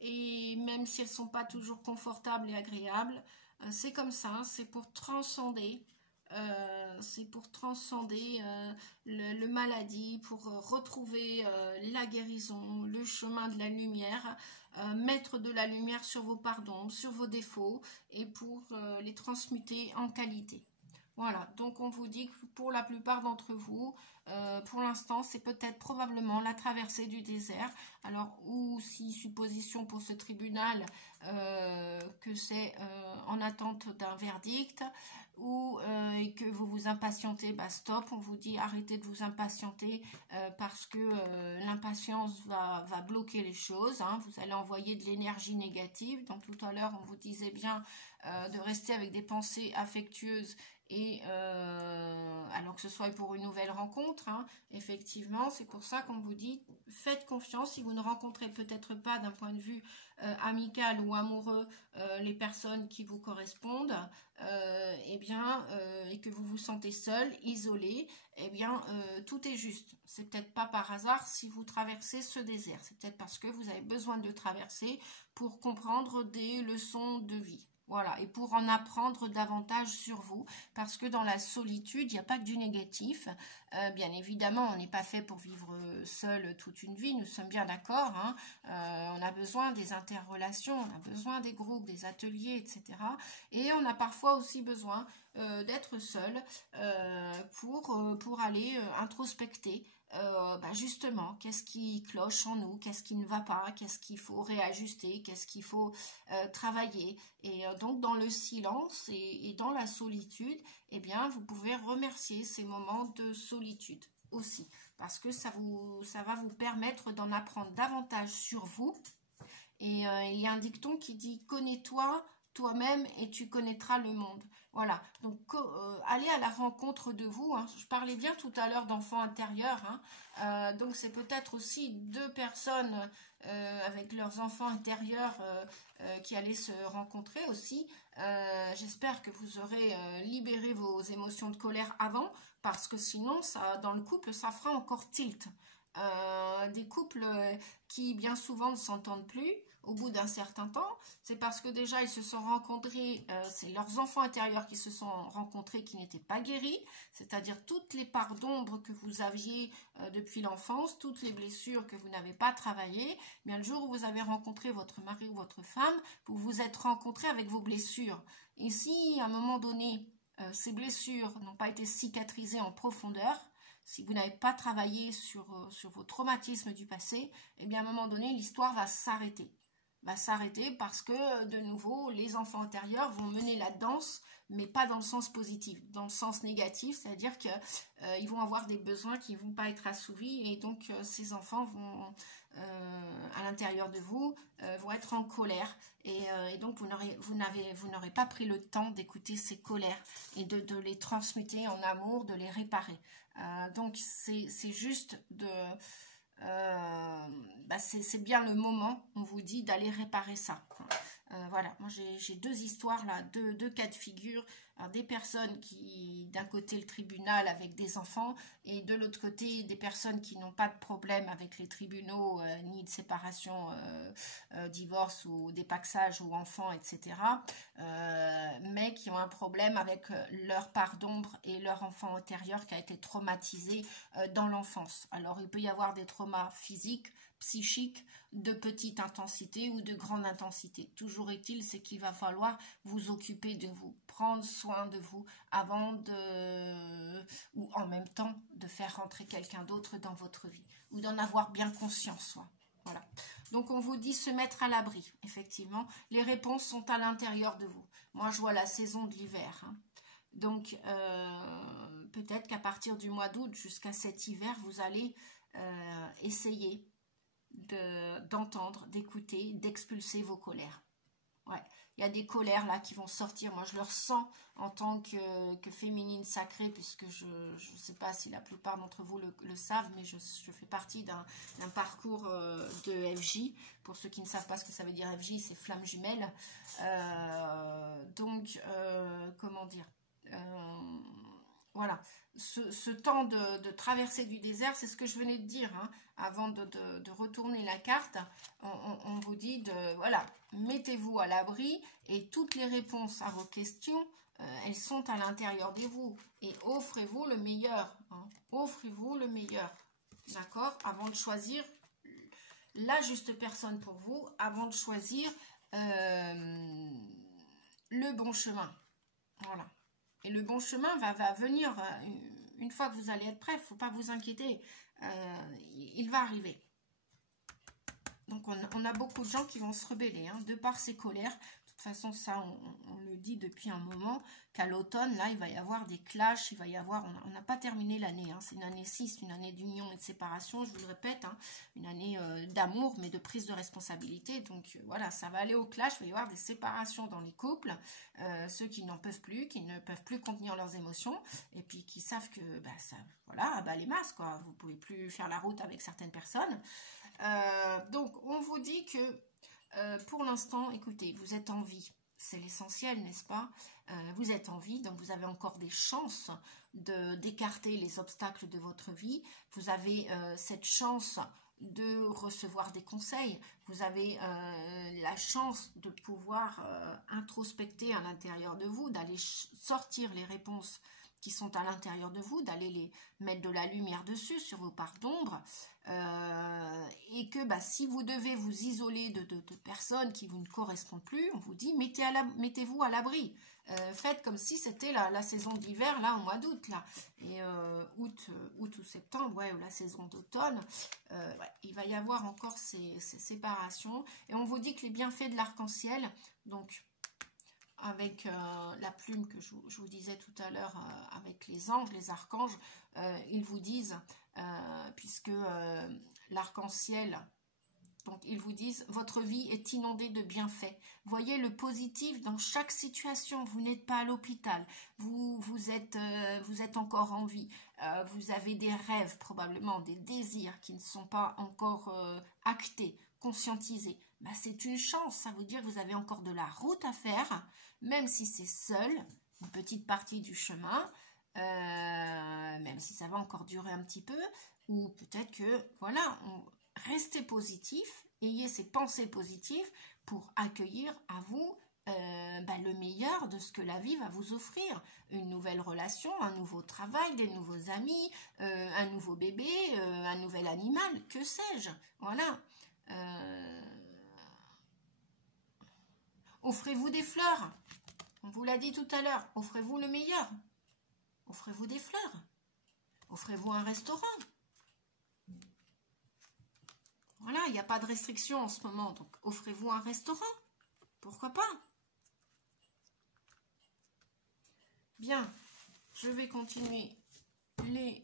et même si elles ne sont pas toujours confortables et agréables, c'est comme ça, c'est pour transcender. Le maladie, pour retrouver la guérison, le chemin de la lumière, mettre de la lumière sur vos pardons, sur vos défauts, et pour les transmuter en qualité. Voilà, donc on vous dit que pour la plupart d'entre vous, pour l'instant, c'est peut-être probablement la traversée du désert. Alors, ou si supposition pour ce tribunal que c'est en attente d'un verdict, ou et que vous vous impatientez, bah stop, on vous dit arrêtez de vous impatienter parce que l'impatience va bloquer les choses, hein. Vous allez envoyer de l'énergie négative. Donc tout à l'heure, on vous disait bien de rester avec des pensées affectueuses, et alors que ce soit pour une nouvelle rencontre, hein, effectivement, c'est pour ça qu'on vous dit faites confiance. Si vous ne rencontrez peut-être pas d'un point de vue amical ou amoureux les personnes qui vous correspondent, et que vous vous sentez seul, isolé, tout est juste. C'est peut-être pas par hasard si vous traversez ce désert, c'est peut-être parce que vous avez besoin de le traverser pour comprendre des leçons de vie. Voilà, et pour en apprendre davantage sur vous, parce que dans la solitude, il n'y a pas que du négatif. Bien évidemment, on n'est pas fait pour vivre seul toute une vie, nous sommes bien d'accord, hein. On a besoin des interrelations, on a besoin des groupes, des ateliers, etc. Et on a parfois aussi besoin d'être seul pour aller introspecter. Justement, qu'est-ce qui cloche en nous, qu'est-ce qui ne va pas, qu'est-ce qu'il faut réajuster, qu'est-ce qu'il faut travailler. Et donc dans le silence et dans la solitude, vous pouvez remercier ces moments de solitude aussi, parce que ça va vous permettre d'en apprendre davantage sur vous. Et il y a un dicton qui dit « Connais-toi toi-même et tu connaîtras le monde ». Voilà, donc allez à la rencontre de vous, hein. Je parlais bien tout à l'heure d'enfants intérieurs, hein. Donc c'est peut-être aussi deux personnes avec leurs enfants intérieurs qui allaient se rencontrer aussi. J'espère que vous aurez libéré vos émotions de colère avant, parce que sinon, dans le couple, ça fera encore tilt. Des couples qui bien souvent ne s'entendent plus au bout d'un certain temps, c'est parce que déjà ils se sont rencontrés, c'est leurs enfants intérieurs qui se sont rencontrés qui n'étaient pas guéris, c'est-à-dire toutes les parts d'ombre que vous aviez depuis l'enfance, toutes les blessures que vous n'avez pas travaillées. Bien le jour où vous avez rencontré votre mari ou votre femme, vous vous êtes rencontrés avec vos blessures. Et si à un moment donné, ces blessures n'ont pas été cicatrisées en profondeur, si vous n'avez pas travaillé sur vos traumatismes du passé, à un moment donné, l'histoire va s'arrêter. Parce que, de nouveau, les enfants intérieurs vont mener la danse, mais pas dans le sens positif, dans le sens négatif, c'est-à-dire qu'ils vont avoir des besoins qui ne vont pas être assouvis, et donc ces enfants vont, à l'intérieur de vous, vont être en colère, et donc vous n'aurez pas pris le temps d'écouter ces colères, et de les transmuter en amour, de les réparer. Donc c'est juste c'est bien le moment, on vous dit, d'aller réparer ça. Voilà, moi j'ai deux histoires là, deux cas de figure. Alors, des personnes qui, d'un côté le tribunal avec des enfants, et de l'autre côté des personnes qui n'ont pas de problème avec les tribunaux, ni de séparation, divorce ou dépaxage ou enfants, etc. Mais qui ont un problème avec leur part d'ombre et leur enfant antérieur qui a été traumatisé dans l'enfance. Alors il peut y avoir des traumas physiques, psychiques, de petite intensité ou de grande intensité. Toujours est-il, c'est qu'il va falloir vous occuper de vous, prendre soin de vous avant ou en même temps de faire rentrer quelqu'un d'autre dans votre vie, ou d'en avoir bien conscience. Voilà. Donc on vous dit se mettre à l'abri. Effectivement, les réponses sont à l'intérieur de vous. Moi je vois la saison de l'hiver, hein. Donc peut-être qu'à partir du mois d'août jusqu'à cet hiver, vous allez essayer d'entendre, d'écouter, d'expulser vos colères. Ouais, il y a des colères là qui vont sortir. Moi, je le ressens en tant que féminine sacrée, puisque je ne sais pas si la plupart d'entre vous le savent, mais je fais partie d'un parcours de FJ. Pour ceux qui ne savent pas ce que ça veut dire FJ, c'est flamme jumelle. Donc, comment dire, voilà, ce temps de traversée du désert, c'est ce que je venais de dire, hein, avant de retourner la carte. On vous dit voilà, mettez-vous à l'abri et toutes les réponses à vos questions, elles sont à l'intérieur de vous. Et offrez-vous le meilleur, hein, offrez-vous le meilleur, d'accord, avant de choisir la juste personne pour vous, avant de choisir le bon chemin. Voilà. Et le bon chemin va venir une fois que vous allez être prêt. Il ne faut pas vous inquiéter. Il va arriver. Donc, on a beaucoup de gens qui vont se rebeller, hein, de par ces colères. De toute façon, ça, on le dit depuis un moment, qu'à l'automne, là, il va y avoir des clashs, il va y avoir... On n'a pas terminé l'année, hein, c'est une année 6, une année d'union et de séparation, je vous le répète, hein, une année d'amour, mais de prise de responsabilité. Donc, voilà, ça va aller au clash, il va y avoir des séparations dans les couples, ceux qui n'en peuvent plus, qui ne peuvent plus contenir leurs émotions, et puis qui savent que, ça, voilà, les masses, quoi, vous ne pouvez plus faire la route avec certaines personnes. Donc, on vous dit que pour l'instant, écoutez, vous êtes en vie. C'est l'essentiel, n'est-ce pas? Vous êtes en vie, donc vous avez encore des chances d'écarter les obstacles de votre vie. Vous avez cette chance de recevoir des conseils. Vous avez la chance de pouvoir introspecter à l'intérieur de vous, d'aller sortir les réponses qui sont à l'intérieur de vous, d'aller les mettre de la lumière dessus, sur vos parts d'ombre, et que si vous devez vous isoler de personnes qui vous ne correspondent plus, on vous dit mettez-vous à l'abri. Faites comme si c'était la saison d'hiver, là, au mois d'août, là. Et août ou septembre, ouais, ou la saison d'automne, ouais, il va y avoir encore ces séparations. Et on vous dit que les bienfaits de l'arc-en-ciel, donc avec la plume que je vous disais tout à l'heure, avec les anges, les archanges, ils vous disent, puisque l'arc-en-ciel, donc ils vous disent, votre vie est inondée de bienfaits. Voyez le positif dans chaque situation. Vous n'êtes pas à l'hôpital, vous êtes encore en vie, vous avez des rêves, probablement des désirs qui ne sont pas encore actés, conscientisés. C'est une chance, ça veut dire que vous avez encore de la route à faire, même si c'est seul, une petite partie du chemin, même si ça va encore durer un petit peu, ou peut-être que, voilà, restez positif, ayez ces pensées positives pour accueillir à vous le meilleur de ce que la vie va vous offrir. Une nouvelle relation, un nouveau travail, des nouveaux amis, un nouveau bébé, un nouvel animal, que sais-je. Voilà. Offrez-vous des fleurs. On vous l'a dit tout à l'heure. Offrez-vous le meilleur. Offrez-vous des fleurs. Offrez-vous un restaurant. Voilà, il n'y a pas de restriction en ce moment. Donc, offrez-vous un restaurant. Pourquoi pas? Bien, je vais continuer les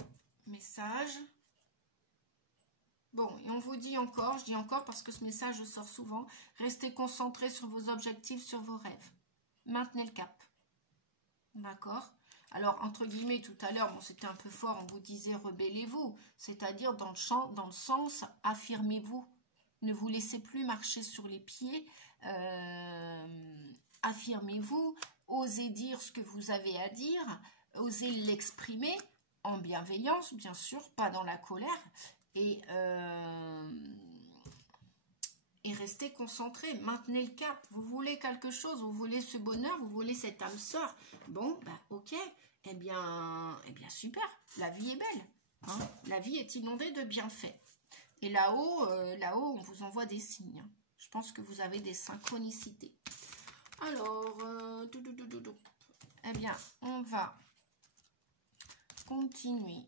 messages. Bon, et on vous dit encore, je dis encore parce que ce message sort souvent, restez concentrés sur vos objectifs, sur vos rêves. Maintenez le cap. D'accord? Alors, entre guillemets, tout à l'heure, bon, c'était un peu fort, on vous disait rebellez-vous, c'est-à-dire dans le sens, affirmez-vous. Ne vous laissez plus marcher sur les pieds, affirmez-vous, osez dire ce que vous avez à dire, osez l'exprimer en bienveillance, bien sûr, pas dans la colère, et restez concentré, maintenez le cap. Vous voulez quelque chose, vous voulez ce bonheur, vous voulez cette âme sœur. Bon, ok, eh bien super, la vie est belle. Hein, la vie est inondée de bienfaits. Et là-haut, on vous envoie des signes. Je pense que vous avez des synchronicités. Alors, eh bien, on va continuer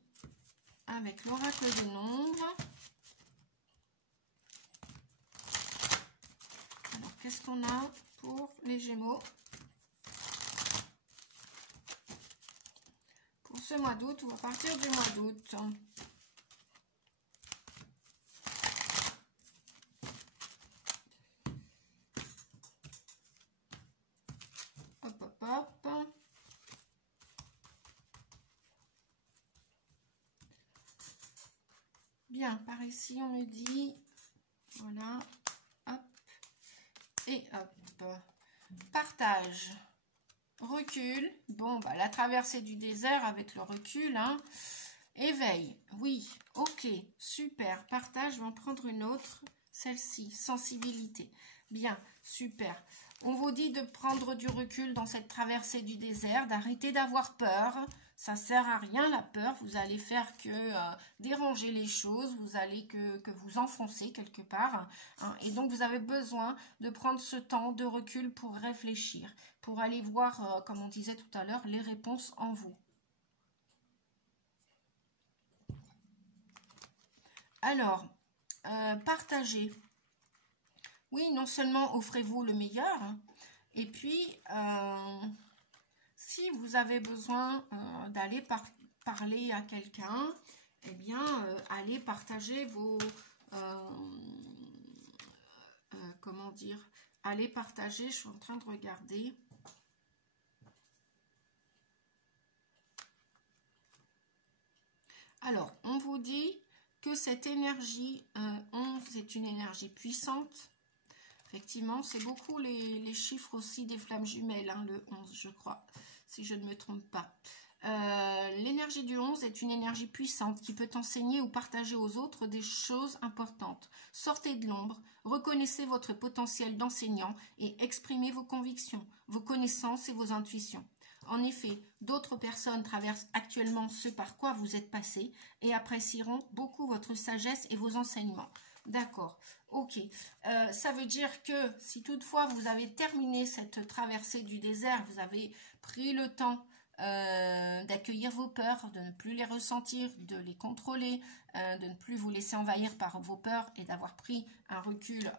avec l'oracle de nombres. Alors, qu'est-ce qu'on a pour les Gémeaux pour ce mois d'août ou à partir du mois d'août? Bien, par ici, on me dit, voilà, hop, et hop, partage, recul, bon, bah, la traversée du désert avec le recul, hein, éveil, oui, ok, super, partage, je vais en prendre une autre, celle-ci, sensibilité, bien, super. On vous dit de prendre du recul dans cette traversée du désert, d'arrêter d'avoir peur. Ça sert à rien la peur, vous allez faire que déranger les choses, vous allez que vous enfoncer quelque part. Hein, et donc vous avez besoin de prendre ce temps de recul pour réfléchir, pour aller voir, comme on disait tout à l'heure, les réponses en vous. Alors, partagez. Oui, non seulement offrez-vous le meilleur, hein, et puis, si vous avez besoin d'aller parler à quelqu'un, eh bien, allez partager vos... comment dire? Allez partager, je suis en train de regarder. Alors, on vous dit que cette énergie 11 est une énergie puissante. Effectivement, c'est beaucoup les chiffres aussi des flammes jumelles, hein, le 11, je crois, si je ne me trompe pas. L'énergie du 11 est une énergie puissante qui peut enseigner ou partager aux autres des choses importantes. Sortez de l'ombre, reconnaissez votre potentiel d'enseignant et exprimez vos convictions, vos connaissances et vos intuitions. En effet, d'autres personnes traversent actuellement ce par quoi vous êtes passé et apprécieront beaucoup votre sagesse et vos enseignements. D'accord, ok. Ça veut dire que si toutefois vous avez terminé cette traversée du désert, vous avez pris le temps d'accueillir vos peurs, de ne plus les ressentir, de les contrôler, de ne plus vous laisser envahir par vos peurs et d'avoir pris un recul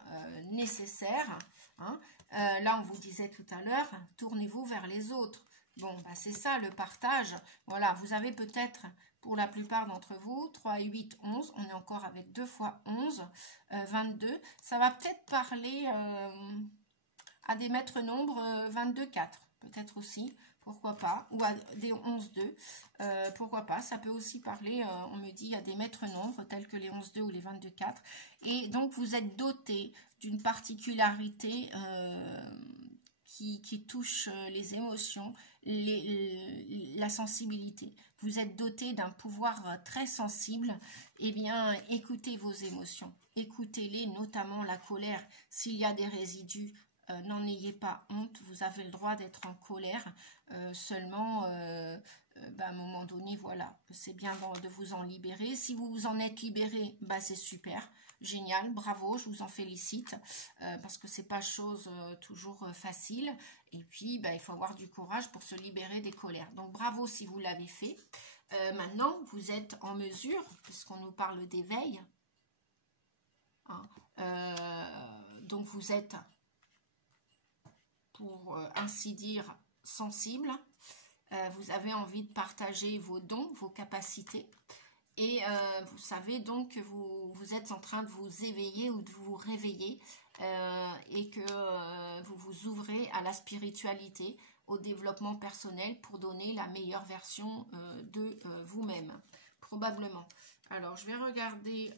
nécessaire. Hein. Là, on vous disait tout à l'heure, tournez-vous vers les autres. Bon, bah c'est ça le partage. Voilà, vous avez peut-être... Pour la plupart d'entre vous, 3 et 8, 11. On est encore avec 2 fois 11, 22. Ça va peut-être parler à des maîtres nombres 22, 4. Peut-être aussi, pourquoi pas. Ou à des 11, 2. Pourquoi pas. Ça peut aussi parler, on me dit, à des maîtres nombres tels que les 11, 2 ou les 22, 4. Et donc, vous êtes doté d'une particularité qui touche les émotions, la sensibilité. Vous êtes doté d'un pouvoir très sensible. Eh bien, écoutez vos émotions. Écoutez-les, notamment la colère. S'il y a des résidus, n'en ayez pas honte. Vous avez le droit d'être en colère. Seulement, à un moment donné, voilà, c'est bien de vous en libérer. Si vous vous en êtes libéré, bah, c'est super. Génial, bravo, je vous en félicite parce que c'est pas chose toujours facile et puis bah, il faut avoir du courage pour se libérer des colères. Donc bravo si vous l'avez fait. Maintenant, vous êtes en mesure, puisqu'on nous parle d'éveil, hein, donc vous êtes, pour ainsi dire, sensible. Vous avez envie de partager vos dons, vos capacités. Et vous savez donc que vous êtes en train de vous éveiller ou de vous réveiller et que vous vous ouvrez à la spiritualité, au développement personnel pour donner la meilleure version de vous-même, probablement. Alors, je vais regarder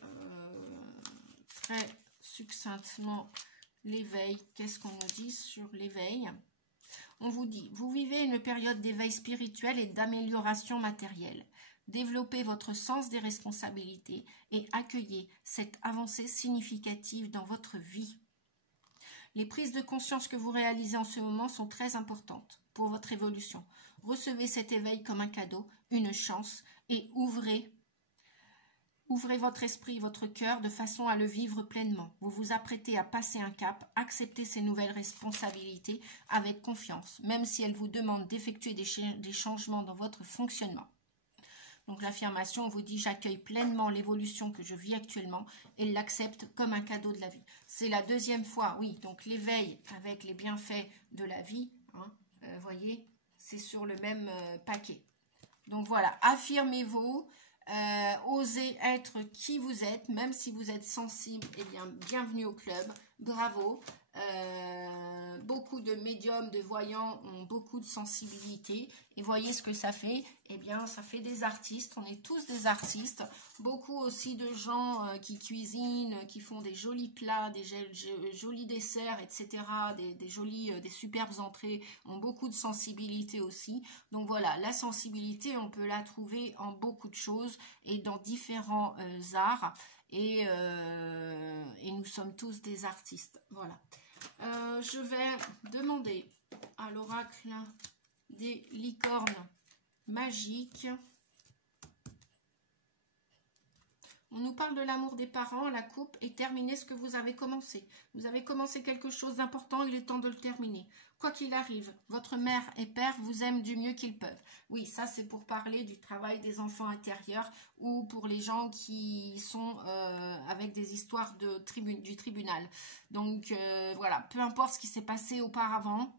très succinctement l'éveil. Qu'est-ce qu'on nous dit sur l'éveil ? On vous dit, vous vivez une période d'éveil spirituel et d'amélioration matérielle. Développez votre sens des responsabilités et accueillez cette avancée significative dans votre vie. Les prises de conscience que vous réalisez en ce moment sont très importantes pour votre évolution. Recevez cet éveil comme un cadeau, une chance et ouvrez votre esprit, votre cœur de façon à le vivre pleinement. Vous vous apprêtez à passer un cap, acceptez ces nouvelles responsabilités avec confiance, même si elles vous demandent d'effectuer des changements dans votre fonctionnement. Donc l'affirmation vous dit « J'accueille pleinement l'évolution que je vis actuellement et l'accepte comme un cadeau de la vie ». C'est la deuxième fois, oui, donc l'éveil avec les bienfaits de la vie, hein, voyez, c'est sur le même paquet. Donc voilà, affirmez-vous, osez être qui vous êtes, même si vous êtes sensible, eh bien, bienvenue au club, bravo. Beaucoup de médiums, de voyants ont beaucoup de sensibilité. Et voyez ce que ça fait? Eh bien, ça fait des artistes. On est tous des artistes. Beaucoup aussi de gens qui cuisinent, qui font des jolis plats, des jolis desserts, etc. Des superbes entrées, ont beaucoup de sensibilité aussi. Donc voilà, la sensibilité, on peut la trouver en beaucoup de choses et dans différents arts. Et nous sommes tous des artistes. Voilà. Je vais demander à l'oracle des licornes magiques. On nous parle de l'amour des parents, la coupe et terminer ce que vous avez commencé. Vous avez commencé quelque chose d'important, il est temps de le terminer. Quoi qu'il arrive, votre mère et père vous aiment du mieux qu'ils peuvent. Oui, ça c'est pour parler du travail des enfants intérieurs ou pour les gens qui sont avec des histoires du tribunal. Donc voilà, peu importe ce qui s'est passé auparavant.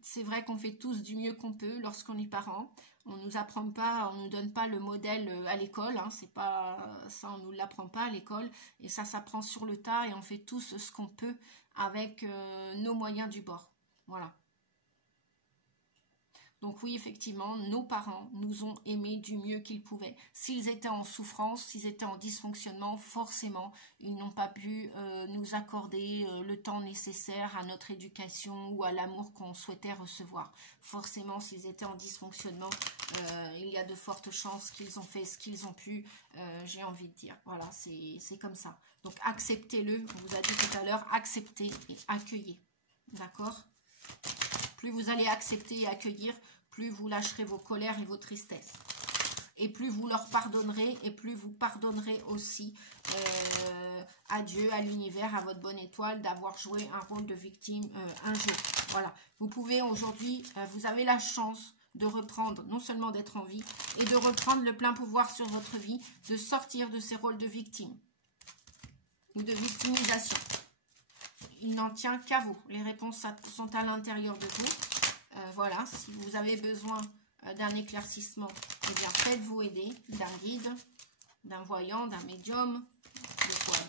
C'est vrai qu'on fait tous du mieux qu'on peut lorsqu'on est parent. On nous apprend pas, on nous donne pas le modèle à l'école. Hein, c'est pas ça, on nous l'apprend pas à l'école. Et ça s'apprend sur le tas et on fait tous ce qu'on peut avec nos moyens du bord. Voilà. Donc oui, effectivement, nos parents nous ont aimés du mieux qu'ils pouvaient. S'ils étaient en souffrance, s'ils étaient en dysfonctionnement, forcément, ils n'ont pas pu nous accorder le temps nécessaire à notre éducation ou à l'amour qu'on souhaitait recevoir. Forcément, s'ils étaient en dysfonctionnement, il y a de fortes chances qu'ils ont fait ce qu'ils ont pu, j'ai envie de dire. Voilà, c'est comme ça. Donc acceptez-le, on vous a dit tout à l'heure, acceptez et accueillez. D'accord ? Plus vous allez accepter et accueillir, plus vous lâcherez vos colères et vos tristesses. Et plus vous leur pardonnerez, et plus vous pardonnerez aussi à Dieu, à l'univers, à votre bonne étoile, d'avoir joué un rôle de victime un jour. Voilà. Vous pouvez aujourd'hui, vous avez la chance de reprendre, non seulement d'être en vie, et de reprendre le plein pouvoir sur votre vie, de sortir de ces rôles de victime ou de victimisation. Il n'en tient qu'à vous. Les réponses sont à l'intérieur de vous. Voilà, si vous avez besoin d'un éclaircissement, eh bien faites-vous aider d'un guide, d'un voyant, d'un médium,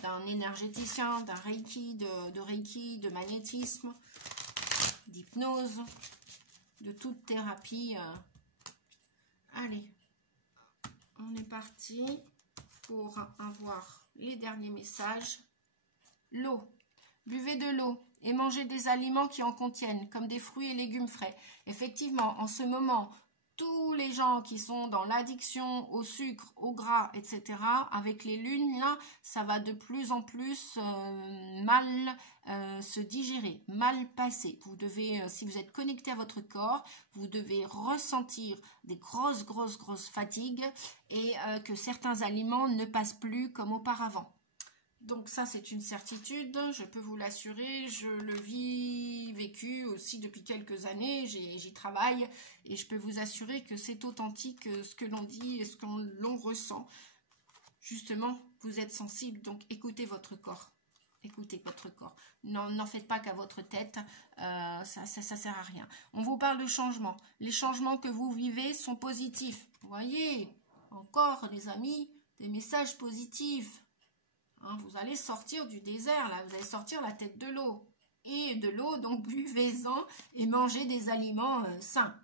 d'un énergéticien, d'un reiki, de reiki, de magnétisme, d'hypnose, de toute thérapie. Allez, on est parti pour avoir les derniers messages. L'eau. Buvez de l'eau et mangez des aliments qui en contiennent, comme des fruits et légumes frais. Effectivement, en ce moment, tous les gens qui sont dans l'addiction au sucre, au gras, etc., avec les lunes, là, ça va de plus en plus mal se digérer, mal passer. Vous devez, si vous êtes connecté à votre corps, vous devez ressentir des grosses fatigues et que certains aliments ne passent plus comme auparavant. Donc ça, c'est une certitude, je peux vous l'assurer, je le vécu aussi depuis quelques années, j'y travaille et je peux vous assurer que c'est authentique ce que l'on dit et ce que l'on ressent. Justement, vous êtes sensible, donc écoutez votre corps. Écoutez votre corps. N'en faites pas qu'à votre tête, ça sert à rien. On vous parle de changement. Les changements que vous vivez sont positifs. Vous voyez, encore les amis, des messages positifs. Hein, vous allez sortir du désert, là, vous allez sortir la tête de l'eau. Et de l'eau, donc buvez-en et mangez des aliments sains.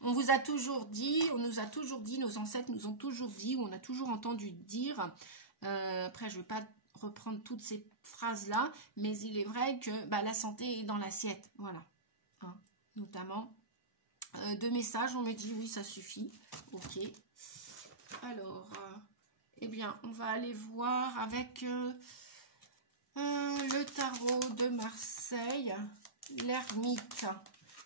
On vous a toujours dit, on nous a toujours dit, nos ancêtres nous ont toujours dit, on a toujours entendu dire, après je ne vais pas reprendre toutes ces phrases-là, mais il est vrai que la santé est dans l'assiette, voilà. Hein, notamment, 2 messages, on me dit oui, ça suffit, ok. Alors... eh bien, on va aller voir avec le tarot de Marseille, l'ermite.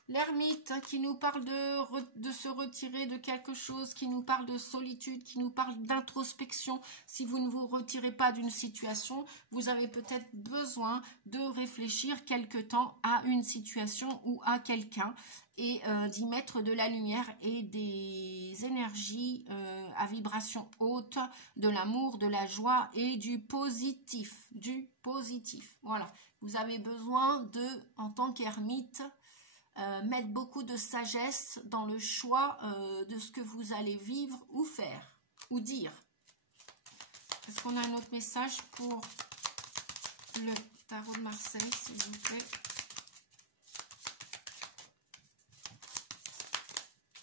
L'ermite qui nous parle de se retirer de quelque chose, qui nous parle de solitude, qui nous parle d'introspection. Si vous ne vous retirez pas d'une situation, vous avez peut-être besoin de réfléchir quelque temps à une situation ou à quelqu'un et d'y mettre de la lumière et des énergies à vibration haute, de l'amour, de la joie et du positif. Voilà, vous avez besoin de, en tant qu'ermite, mettre beaucoup de sagesse dans le choix de ce que vous allez vivre ou faire ou dire. Est-ce qu'on a un autre message pour le tarot de Marseille, s'il vous plaît.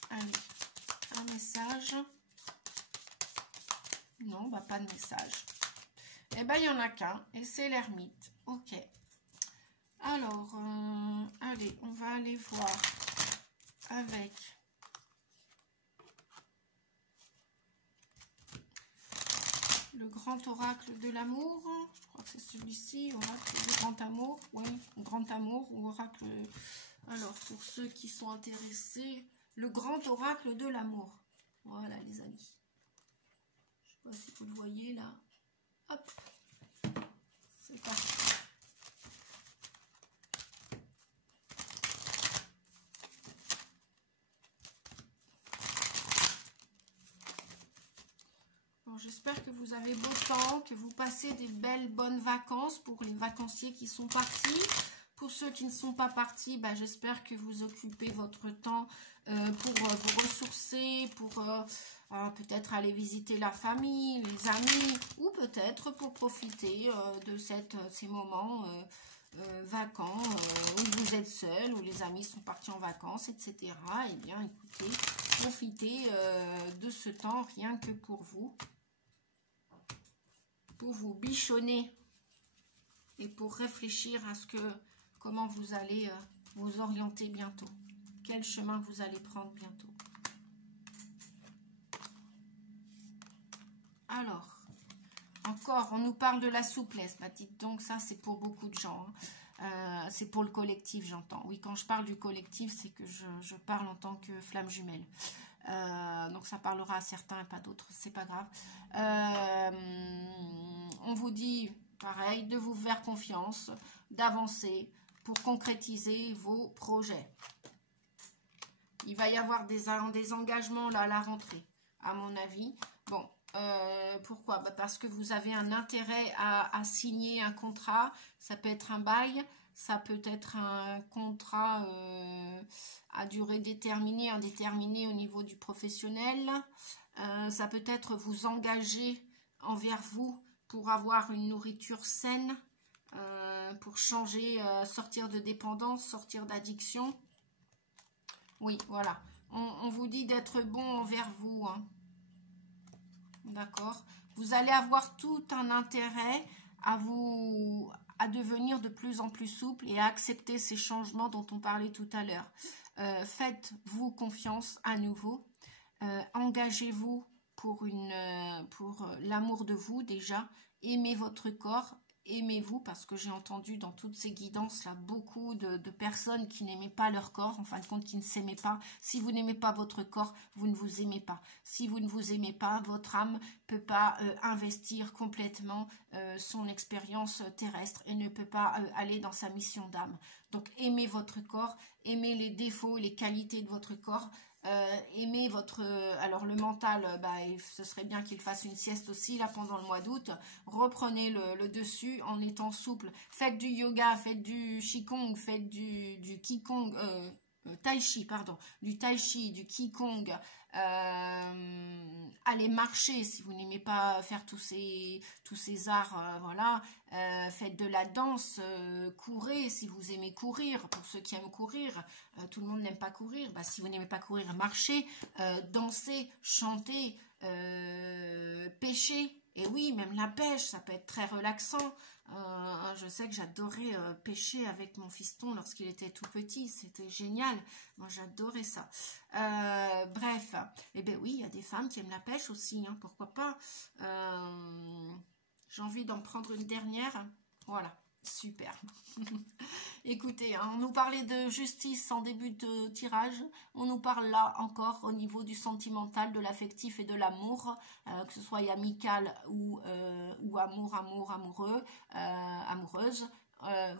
Allez, un message. Non, bah pas de message. Eh ben, il n'y en a qu'un, et c'est l'ermite. Ok. Alors, allez, on va aller voir avec le grand oracle de l'amour. Je crois que c'est celui-ci, oracle du grand amour. Oui, grand amour ou oracle. Alors, pour ceux qui sont intéressés, le grand oracle de l'amour. Voilà, les amis. Je ne sais pas si vous le voyez là. Hop. C'est parti. J'espère que vous avez beau temps, que vous passez des belles, bonnes vacances pour les vacanciers qui sont partis. Pour ceux qui ne sont pas partis, bah, j'espère que vous occupez votre temps pour vous ressourcer, pour peut-être aller visiter la famille, les amis, ou peut-être pour profiter de ces moments vacants où vous êtes seul, où les amis sont partis en vacances, etc. Eh bien, écoutez, profitez de ce temps rien que pour vous bichonner et pour réfléchir à comment vous allez vous orienter bientôt, quel chemin vous allez prendre bientôt. Alors, encore, on nous parle de la souplesse. Bah, dites donc, ça c'est pour beaucoup de gens. Hein. C'est pour le collectif, j'entends. Oui, quand je parle du collectif, c'est que je parle en tant que flamme jumelle. Donc ça parlera à certains et pas d'autres, c'est pas grave. On vous dit pareil, de vous faire confiance, d'avancer pour concrétiser vos projets. Il va y avoir des engagements là à la rentrée, à mon avis. Bon, pourquoi? Bah parce que vous avez un intérêt à signer un contrat. Ça peut être un bail, ça peut être un contrat à durée déterminée, indéterminée au niveau du professionnel. Ça peut être vous engager envers vous pour avoir une nourriture saine, pour changer, sortir de dépendance, sortir d'addiction. Oui, voilà. On vous dit d'être bon envers vous. Hein. D'accord. Vous allez avoir tout un intérêt à devenir de plus en plus souple et à accepter ces changements dont on parlait tout à l'heure. Faites-vous confiance à nouveau. Engagez-vous pour l'amour de vous déjà. Aimez votre corps. Aimez-vous, parce que j'ai entendu dans toutes ces guidances là beaucoup de personnes qui n'aimaient pas leur corps, en fin de compte qui ne s'aimaient pas. Si vous n'aimez pas votre corps, vous ne vous aimez pas. Si vous ne vous aimez pas, votre âme ne peut pas investir complètement son expérience terrestre et ne peut pas aller dans sa mission d'âme. Donc aimez votre corps, aimez les défauts, les qualités de votre corps. Aimez votre... alors le mental, ce serait bien qu'il fasse une sieste aussi là pendant le mois d'août. Reprenez le dessus en étant souple. Faites du yoga, faites du qigong, faites du qigong, tai chi, pardon, du tai chi, du qigong. Allez marcher si vous n'aimez pas faire tous ces arts, voilà. Faites de la danse, courez si vous aimez courir, pour ceux qui aiment courir. Tout le monde n'aime pas courir. Bah, si vous n'aimez pas courir, marchez, dansez, chantez, pêchez. Et oui, même la pêche, ça peut être très relaxant. Je sais que j'adorais pêcher avec mon fiston lorsqu'il était tout petit. C'était génial. Moi, j'adorais ça. Bref, eh bien oui, il y a des femmes qui aiment la pêche aussi. Hein, pourquoi pas. J'ai envie d'en prendre une dernière. Voilà, super. Écoutez, hein, on nous parlait de justice en début de tirage. On nous parle là encore au niveau du sentimental, de l'affectif et de l'amour, que ce soit amical ou amoureux, amoureuse.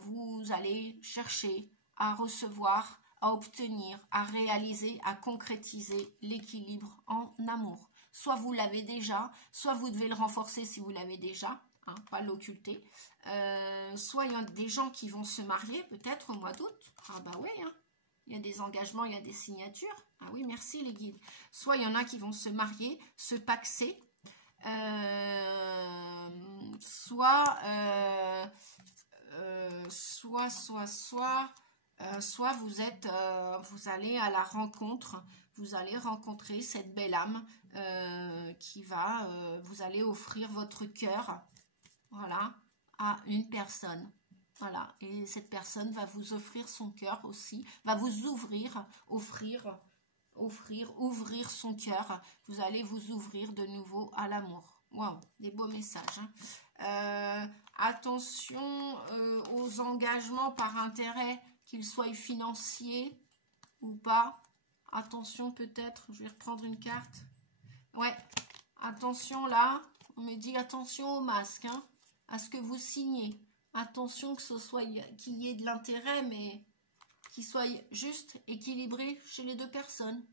Vous allez chercher à recevoir, à obtenir, à réaliser, à concrétiser l'équilibre en amour. Soit vous l'avez déjà, soit vous devez le renforcer si vous l'avez déjà. Hein, pas l'occulter. Soit il y a des gens qui vont se marier peut-être au mois d'août. Ah bah oui, hein. Il y a des engagements, il y a des signatures. Ah oui, merci les guides. Soit il y en a qui vont se marier, se paxer. Soit soit vous allez à la rencontre, vous allez rencontrer cette belle âme qui va, vous allez offrir votre cœur, voilà, à une personne. Voilà, et cette personne va vous offrir son cœur aussi, va vous ouvrir son cœur. Vous allez vous ouvrir de nouveau à l'amour. Waouh, des beaux messages. Hein. Attention aux engagements par intérêt, qu'ils soient financiers ou pas. Attention peut-être, je vais reprendre une carte. Ouais, attention là, on me dit attention au masque, hein, à ce que vous signez. Attention que ce soit qu'il y ait de l'intérêt, mais qu'il soit juste, équilibré chez les deux personnes.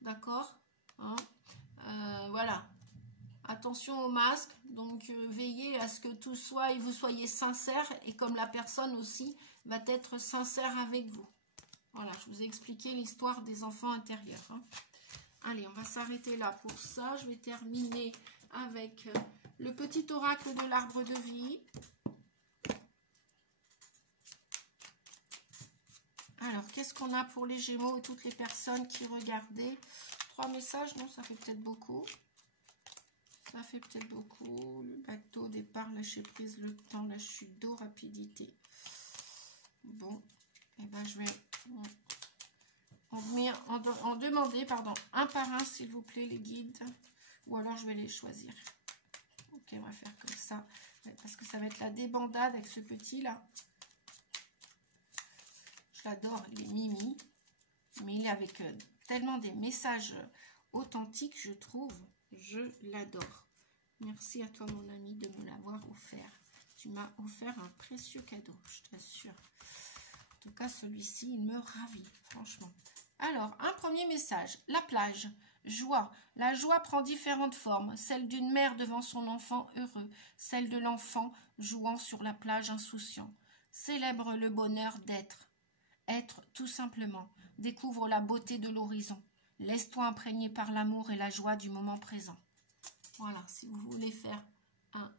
D'accord, hein. Voilà. Attention au masque, donc veillez à ce que tout soit et vous soyez sincère, et comme la personne aussi va être sincère avec vous. Voilà, je vous ai expliqué l'histoire des enfants intérieurs. Hein. Allez, on va s'arrêter là pour ça. Je vais terminer avec le petit oracle de l'arbre de vie. Alors, qu'est-ce qu'on a pour les Gémeaux et toutes les personnes qui regardaient? 3 messages, non, ça fait peut-être beaucoup. Ça fait peut-être beaucoup. Le bateau, départ, lâcher prise, le temps, la chute d'eau, rapidité. Bon, et ben je vais en demander, pardon, un par un, s'il vous plaît, les guides. Ou alors je vais les choisir. Ok, on va faire comme ça. Parce que ça va être la débandade avec ce petit-là. Je l'adore, il est mimi. Mais il est avec tellement des messages authentiques, je trouve. Je l'adore. Merci à toi, mon ami, de me l'avoir offert. Tu m'as offert un précieux cadeau, je t'assure. En tout cas, celui-ci, il me ravit, franchement. Alors, un premier message. La plage. Joie. La joie prend différentes formes. Celle d'une mère devant son enfant heureux. Celle de l'enfant jouant sur la plage insouciant. Célèbre le bonheur d'être. Être tout simplement. Découvre la beauté de l'horizon. Laisse-toi imprégner par l'amour et la joie du moment présent. Voilà, si vous voulez faire un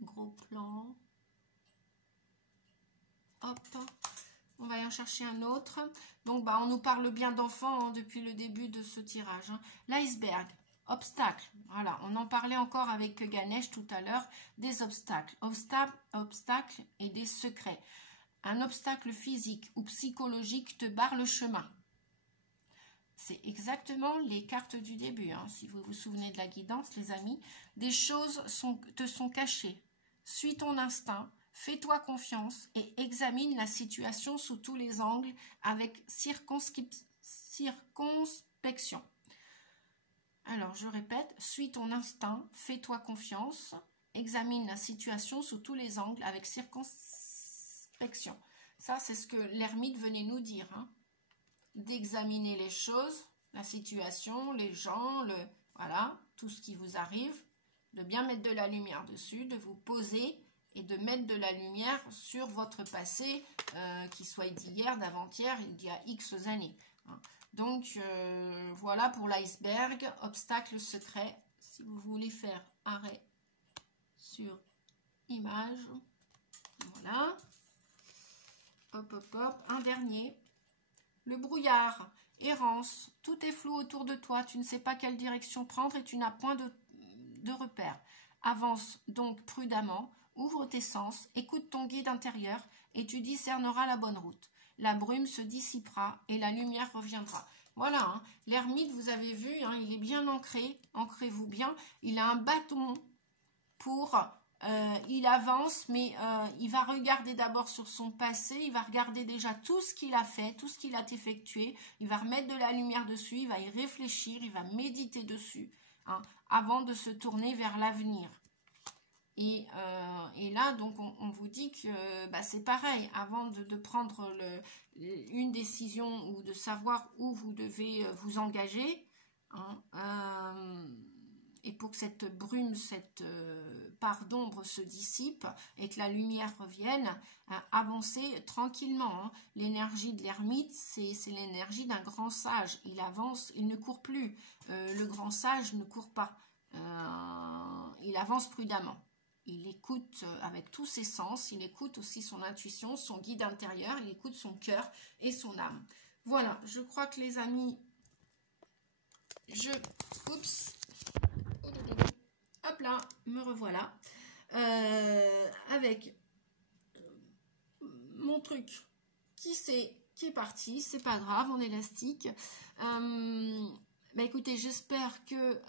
gros plan. Hop, on va y en chercher un autre. Donc, on nous parle bien d'enfants depuis le début de ce tirage. Hein. L'iceberg, obstacle. Voilà, on en parlait encore avec Ganesh tout à l'heure. Des obstacles. Obstacles et des secrets. Un obstacle physique ou psychologique te barre le chemin. C'est exactement les cartes du début, hein, si vous vous souvenez de la guidance, les amis. Des choses te sont cachées. Suis ton instinct, fais-toi confiance et examine la situation sous tous les angles avec circonspection. Alors, je répète, suis ton instinct, fais-toi confiance, examine la situation sous tous les angles avec circonspection. Ça, c'est ce que l'ermite venait nous dire, hein. D'examiner les choses, la situation, les gens, voilà, tout ce qui vous arrive, de bien mettre de la lumière dessus, de vous poser et de mettre de la lumière sur votre passé, qui soit d'hier, d'avant-hier, il y a X années. Hein. Donc, voilà pour l'iceberg, obstacle secret. Si vous voulez faire arrêt sur image, voilà. Hop, hop, hop, un dernier. Le brouillard, errance, tout est flou autour de toi, tu ne sais pas quelle direction prendre et tu n'as point de repère. Avance donc prudemment, ouvre tes sens, écoute ton guide intérieur et tu discerneras la bonne route. La brume se dissipera et la lumière reviendra. Voilà, hein, l'ermite, vous avez vu, hein, il est bien ancré, ancrez-vous bien, il a un bâton pour... il avance, mais il va regarder d'abord sur son passé, il va regarder déjà tout ce qu'il a fait, tout ce qu'il a effectué, il va remettre de la lumière dessus, il va y réfléchir, il va méditer dessus, hein, avant de se tourner vers l'avenir. Et là, donc, on vous dit que c'est pareil, avant de prendre une décision ou de savoir où vous devez vous engager, hein, et pour que cette brume, cette part d'ombre se dissipe et que la lumière revienne, avancez tranquillement. Hein. L'énergie de l'ermite, c'est l'énergie d'un grand sage. Il avance, il ne court plus. Le grand sage ne court pas. Il avance prudemment. il écoute avec tous ses sens, il écoute aussi son intuition, son guide intérieur, il écoute son cœur et son âme. Voilà, je crois que les amis, oups, hop là, me revoilà, avec mon truc qui est parti, c'est pas grave, en élastique. Bah écoutez, j'espère que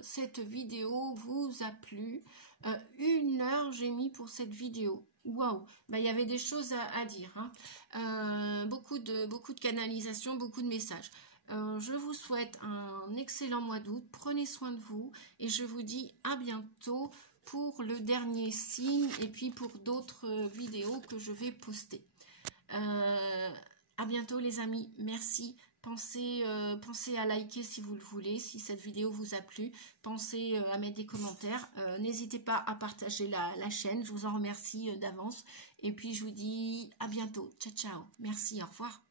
cette vidéo vous a plu. 1 heure j'ai mis pour cette vidéo. Waouh, bah, il y avait des choses à dire, hein. Beaucoup de canalisation, beaucoup de messages. Je vous souhaite un excellent mois d'août, prenez soin de vous et je vous dis à bientôt pour le dernier signe et puis pour d'autres vidéos que je vais poster. À bientôt les amis, merci. Pensez à liker si vous le voulez, si cette vidéo vous a plu. Pensez à mettre des commentaires. N'hésitez pas à partager la chaîne. Je vous en remercie d'avance. Et puis je vous dis à bientôt. Ciao, ciao. Merci, au revoir.